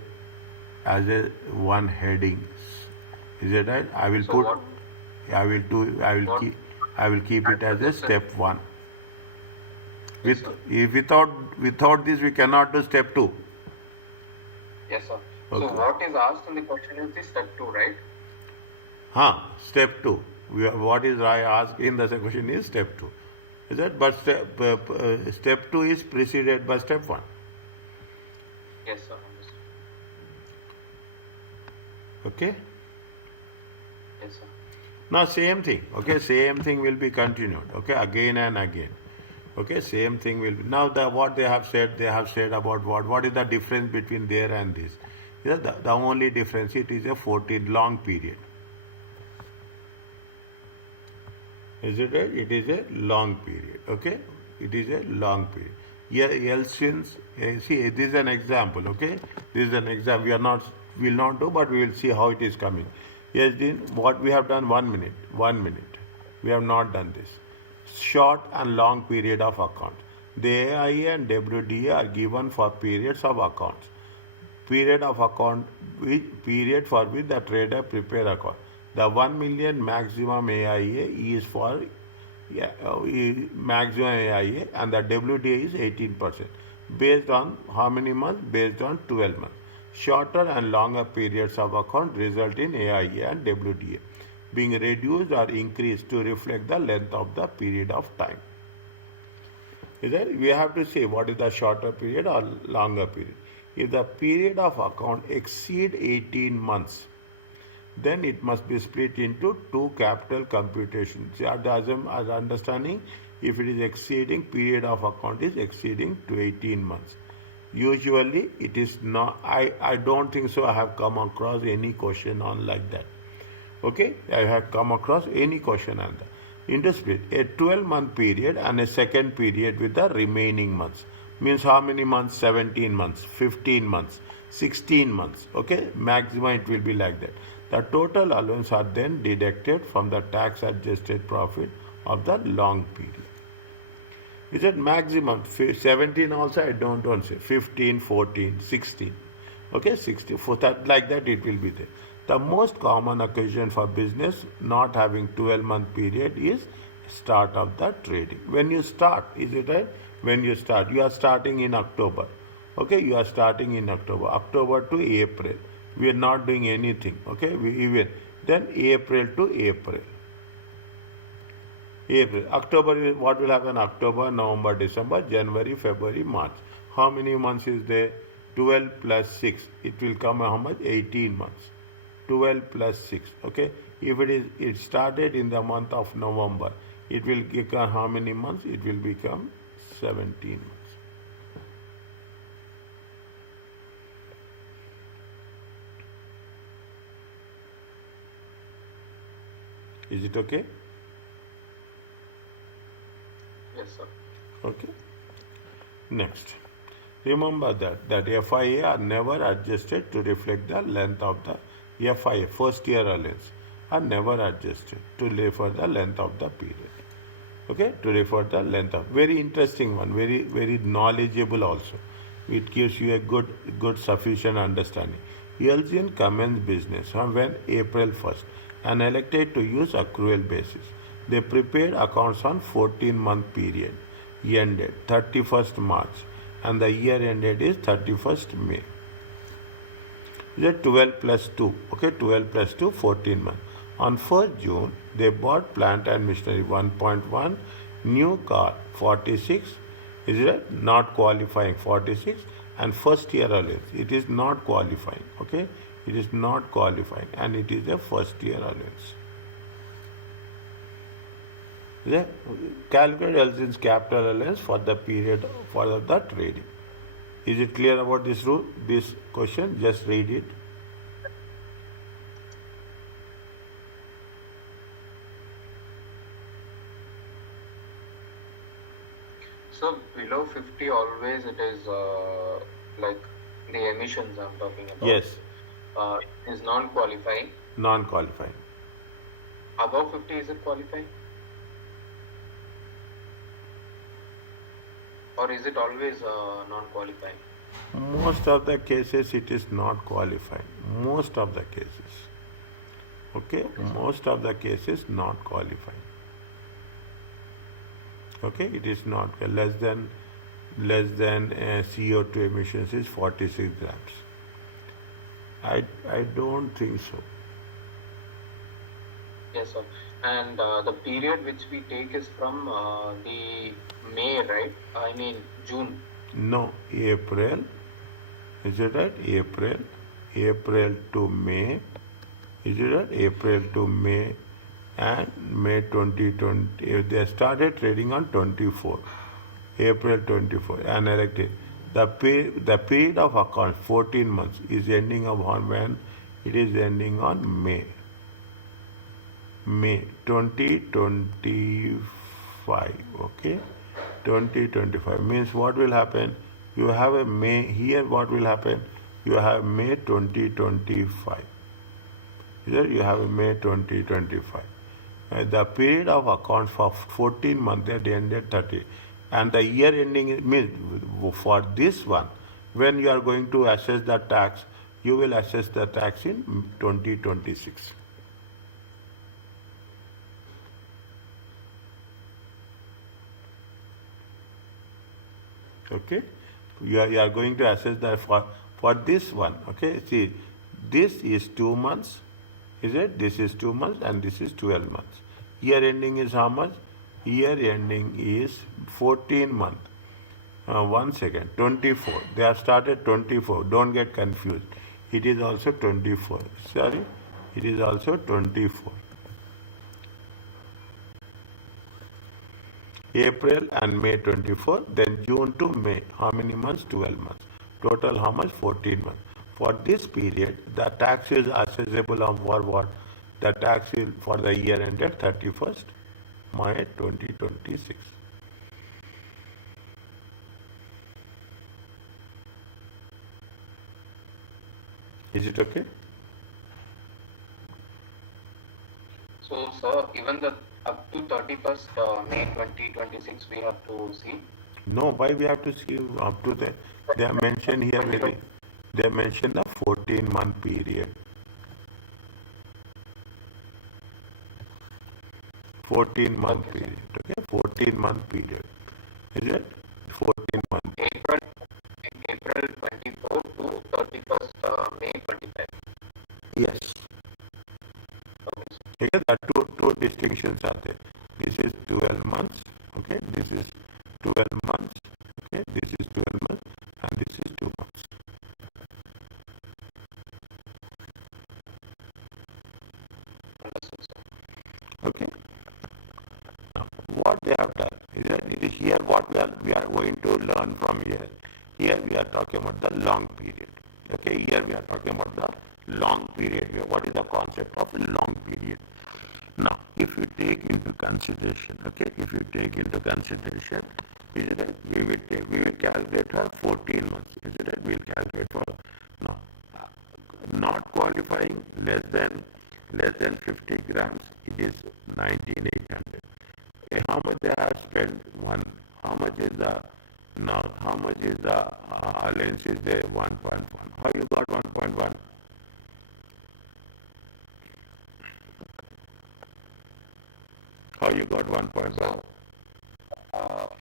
one heading. Is it right? I will So put. what? I will do. I will What? keep. I will keep it as a step 1. Yes, Without this, we cannot do step 2. Yes, sir. Okay. So what is asked in the question is the step 2, right? Step 2. What is I asked in the question is step 2. Is that? But step 2 is preceded by step 1. Yes, sir. Understood. Okay. Yes, sir. Now same thing, okay, same thing will be continued, okay, again and again. Okay, same thing will be. Now what they have said about what is the difference between there and this? Yeah, the only difference, it is a 14 long period. Is it right? It is a long period, okay? It is a long period. Yeah, Elsin's, see, this is an example, okay? This is an example. Will not do, but we will see how it is coming. Yes, Dean, what we have done, 1 minute. We have not done this. Short and long period of accounts. The AIA and WDA are given for periods of accounts. Period of account, period for which the trader prepare account. The 1 million maximum AIA is for maximum AIA, and the WDA is 18%. Based on how many months? Based on 12 months. Shorter and longer periods of account result in AIA and WDA being reduced or increased to reflect the length of the period of time. Is that we have to say what is the shorter period or longer period. If the period of account exceed 18 months, then it must be split into two capital computations. As understanding, if it is exceeding, period of account is exceeding to 18 months. Usually it is not, I don't think so I have come across any question on like that. Okay, I have come across any question on that. Into split, a 12-month period and a second period with the remaining months. Means how many months? 17 months, 15 months, 16 months. Okay, maximum it will be like that. The total allowance are then deducted from the tax adjusted profit of the long period. Is it maximum? 17 also I don't want to say. 15, 14, 16. Okay, 60. For that, like that it will be there. The most common occasion for business not having 12-month period is start of the trading. When you start, is it right? When you start, you are starting in October. Okay, you are starting in October. October to April. We are not doing anything. Okay, then April to April. October, what will happen? October, November, December, January, February, March. How many months is there? 12 plus 6. It will come how much? 18 months. 12 plus 6. Okay. If it started in the month of November, it will become how many months? It will become 17 months. Is it okay? Yes, sir. Okay. Next. Remember that FIA are never adjusted to reflect the length of the FIA, first year allowance, are never adjusted to refer the length of the period. Okay, to refer the length of. Very interesting one, very knowledgeable also. It gives you a good sufficient understanding. Elgin commenced business when April 1st and elected to use accrual basis. They prepared accounts on 14-month period, ended 31st March, and the year ended is 31st May. Is 12 plus 2, okay, 12 plus 2, 14 months. On 1st June, they bought plant and machinery 1.1, new car 46, is it not qualifying 46, and first year allowance, it is not qualifying, okay, it is not qualifying, and it is a first year allowance. Calculate Elgin's capital allowance for the period for the trading. Is it clear about this rule? This question, just read it. So below 50 always it is like the emissions I'm talking about. Yes. Is non-qualifying. Non-qualifying. Above 50 is it qualifying? Or is it always non-qualifying? Most of the cases it is not qualifying. Most of the cases. Okay? Most of the cases not qualifying. Okay? It is not less than CO2 emissions is 46 grams. I don't think so. Yes, sir. And the period which we take is from the May, right? I mean June. No, April. Is it right? April to May. Is it right? April to May and May 2020. They started trading on 24, April 24, and elected. The period of account, 14 months, is ending on when? It is ending on May 2025. Okay, 2025 means what will happen? You have a May here. What will happen? You have May 2025. Here you have May 2025. The period of account for 14 months that ended 30, and the year ending means for this one, when you are going to assess the tax, you will assess the tax in 2026. Okay, you are going to assess that for this one. Okay, see, this is 2 months, is it? This is 2 months and this is 12 months. Year ending is how much? Year ending is 14 month. 1 second, 24. They have started 24. Don't get confused. It is also 24. Sorry, it is also 24. April and May 24, then June to May. How many months? 12 months. Total how much? 14 months. For this period, the tax is assessable on for what? The tax is for the year ended 31st May 2026. Is it okay? So, sir, even the up to 31st May 2026, we have to see. No, why we have to see up to the, they are mentioned here very, they mentioned the 14-month period. 14-month Okay, sir. period. Okay, 14-month period. Is it? 14 month. April 24 to 31st May 25. Yes. Okay, sir. Okay, there are two distinctions are there. This is 12 months. Okay, this is 12 months. Okay, this is 12 months and this is 2 months. Understood, sir. Okay. Now, what they have done is that it is here what we are going to learn from here. Here we are talking about the long period. Okay, here we are talking about the long period. What is the concept of long period? Now, if you take into consideration, okay, if you take into consideration, is it that we will calculate for 14 months. Is it that we will calculate for now not qualifying less than 50 grams, it is 19,800. How much they have spent? One. How much is the now? How much is the allowance is there? 1.1. How you got 1.1? How you got 1.1? So,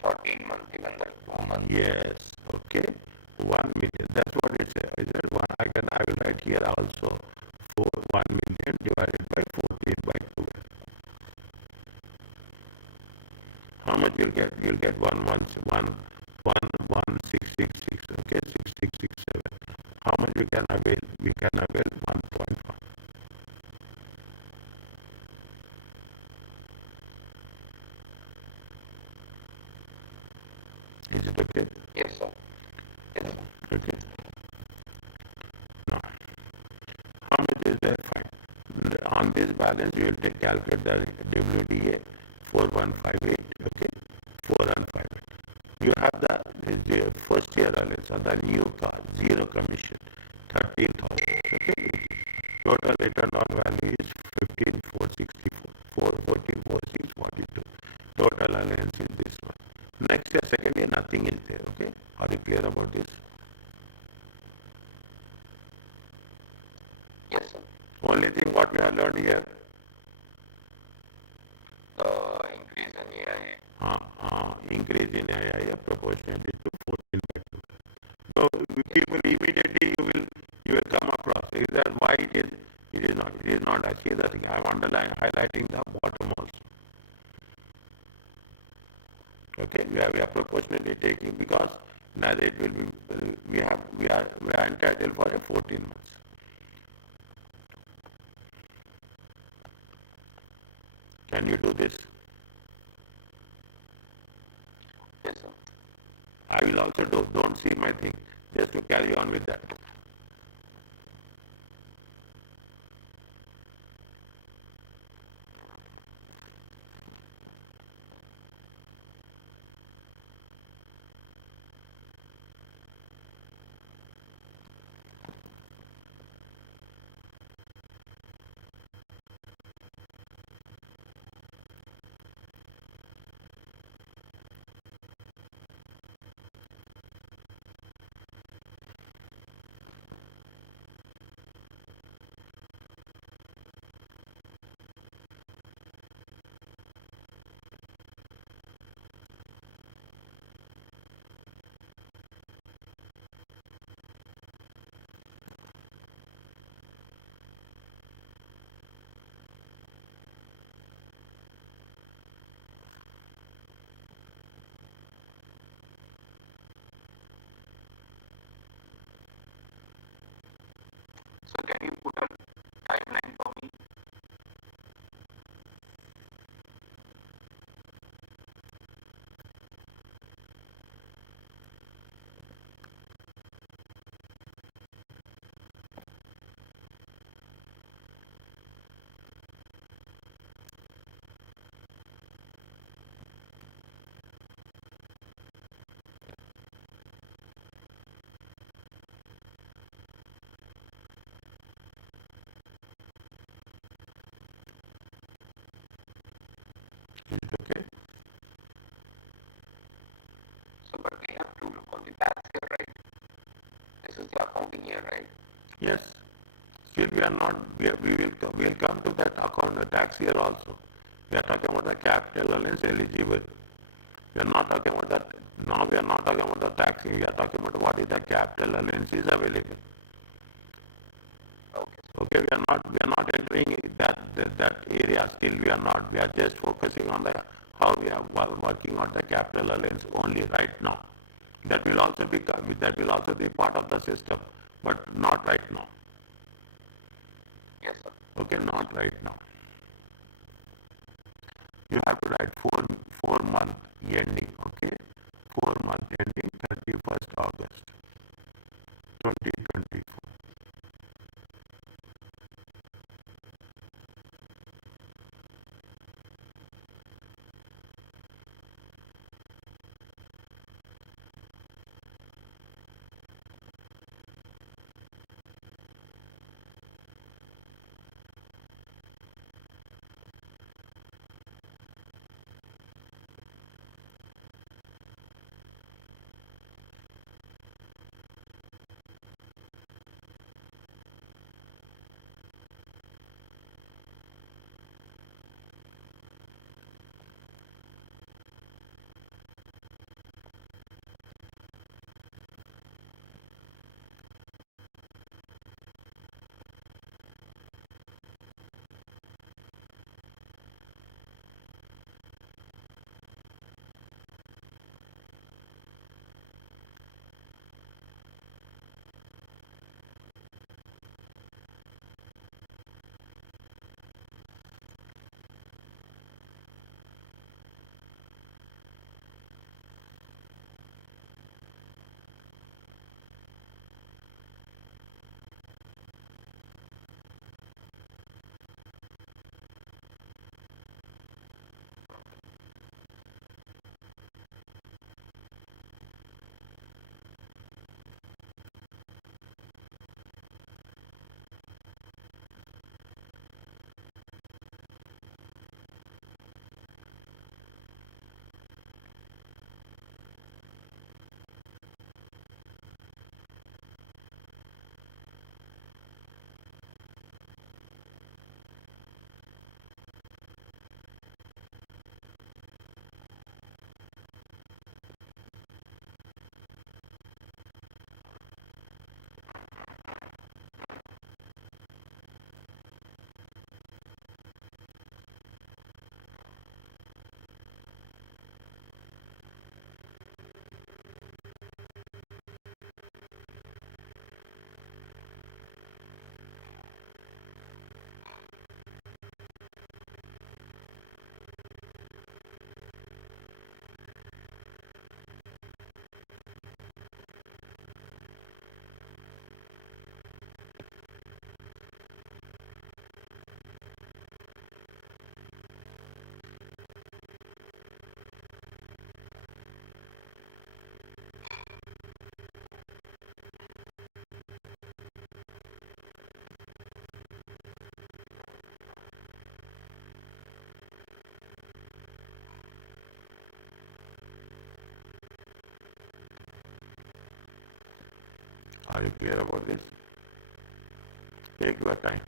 14 months, even that 1 month. Yes. Okay. 1 million. That's what it says. Is that one? I will write here also. 1 million divided by 14 by 2. How much you'll get? You'll get 1,666. Okay, 6667. How much you can avail? We can avail 1.1. Is it okay? Yes, sir. Yes, sir. Okay. Now, how much is there? Fine. On this balance, you will take calculate the WDA 4158. Okay, 4158. You have the first year allowance on the new car, zero commission, 13,000. Okay, total return on value is 15,464, 14,4642. Total allowance is this one. Next year, second year, nothing is there. Okay, are you clear about this? Yes, sir. Only thing what we have learned here, The increase in AIA. increase in AIA proportionally to 14 by 2. So people immediately you will come across. Is that why it is? It is not. It is not. I see the thing. I am highlighting the bottom also. Okay, we are proportionally taking because now it will be we are entitled for a 14 months. Can you do this? Yes, sir. I will also do. Don't see my thing. Just to carry on with that. So can you put a timeline for me? Is it okay? So, but we have to look on the tax year, right? This is the accounting year, right? Yes. Still we are not, we'll come to that account, the tax year also. We are talking about the capital allowance eligible. We are not talking about that, now we are not talking about the taxing, we are talking about what is the capital allowance is available. Okay. Okay, we are not entering that area still, we are just focusing on the, how we are working on the capital allowance only right now. That will also be part of the system, but not right now. Yes, sir. Okay, not right now. You have to write 4 month ending, okay? 4 month ending 31st August 2024. Are you clear about this? Take your time.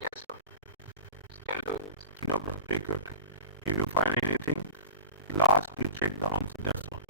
Yes, sir. Still doing it. No problem. Take your time. If you find anything, last you check the answer. That's all.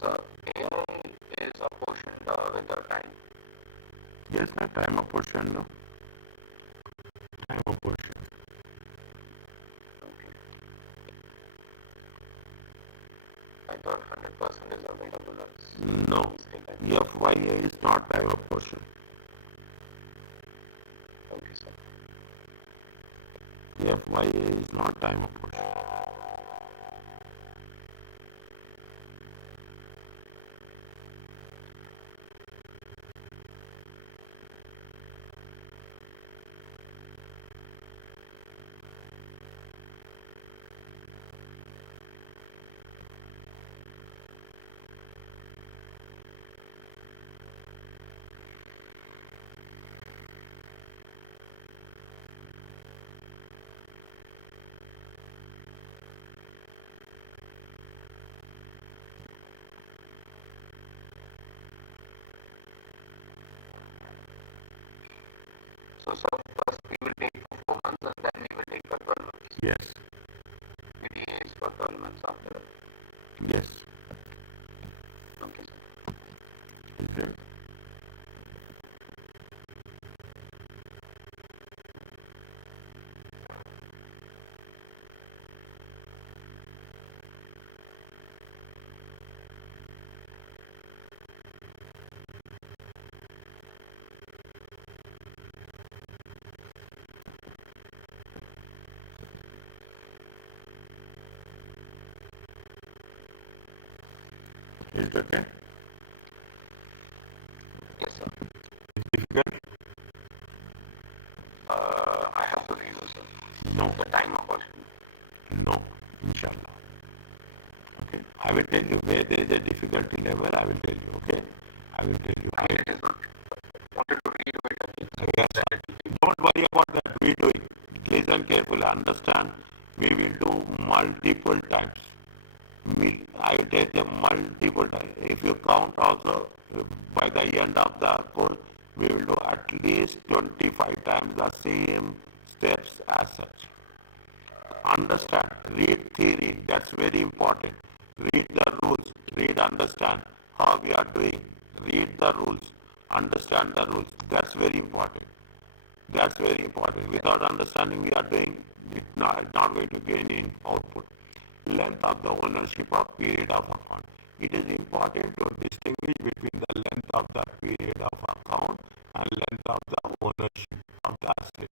So AI is apportioned with the time. Yes, no time apportion, no. Time apportion. Okay. I thought 100% is available as No. mistake. FYA is not time apportion. Okay, sir. FYA is not time apportion. So, sir, first we will take for 4 months and then we will take for 12 months. Yes. PTA is for 12 months after that. Yes. Okay, sir. Okay. Is it okay? Yes, sir. Difficult? I have to redo, sir. No. The time apportionment. No. Inshallah. Okay. I will tell you where there is a difficulty level. I will tell you. Okay. I will tell you. It is not. Wanted to redo it again. So Yes. that it will be. Don't worry about that redoing. Listen carefully. Understand. We will do multiple times. I will tell them multiple times. If you count also, by the end of the course, we will do at least 25 times the same steps as such. Understand, read theory, that's very important. Read the rules, read, understand how we are doing. Read the rules, understand the rules, that's very important. That's very important. Without understanding we are doing, not going to gain in output. Length of the ownership of period of account. It is important to distinguish between the length of the period of account and length of the ownership of the asset.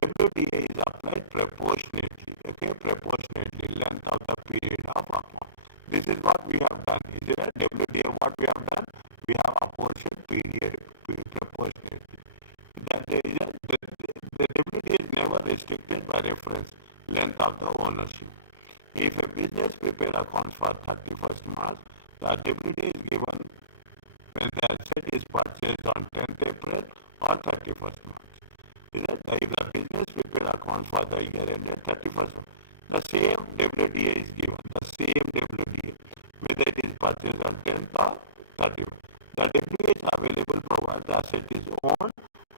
WTA is applied proportionately, okay, proportionately length of the period of account. This is what we have done. Is it a WTA? What we have done? We have apportioned period proportionately. The WTA is never restricted by reference length of the ownership. If a business prepared accounts for 31st March, the WTA is given when the asset is purchased on 10th April or 31st March. Is that if the business prepared accounts for the year ended 31st, the same WDA is given, the same WDA, whether it is purchased on 10th or 31st. The WDA is available provided the asset is owned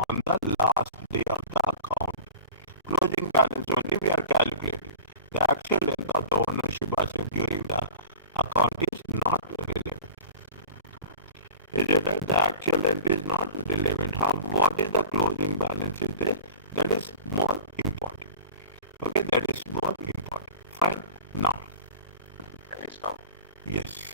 on the last day of the account. Closing balance only we are calculating. The actual length of the ownership asset during the account is not relevant. Is it that the actual length is not relevant? What is the closing balance is there? That is more important. Okay, that is more important. Fine. Now. Can we stop? Yes.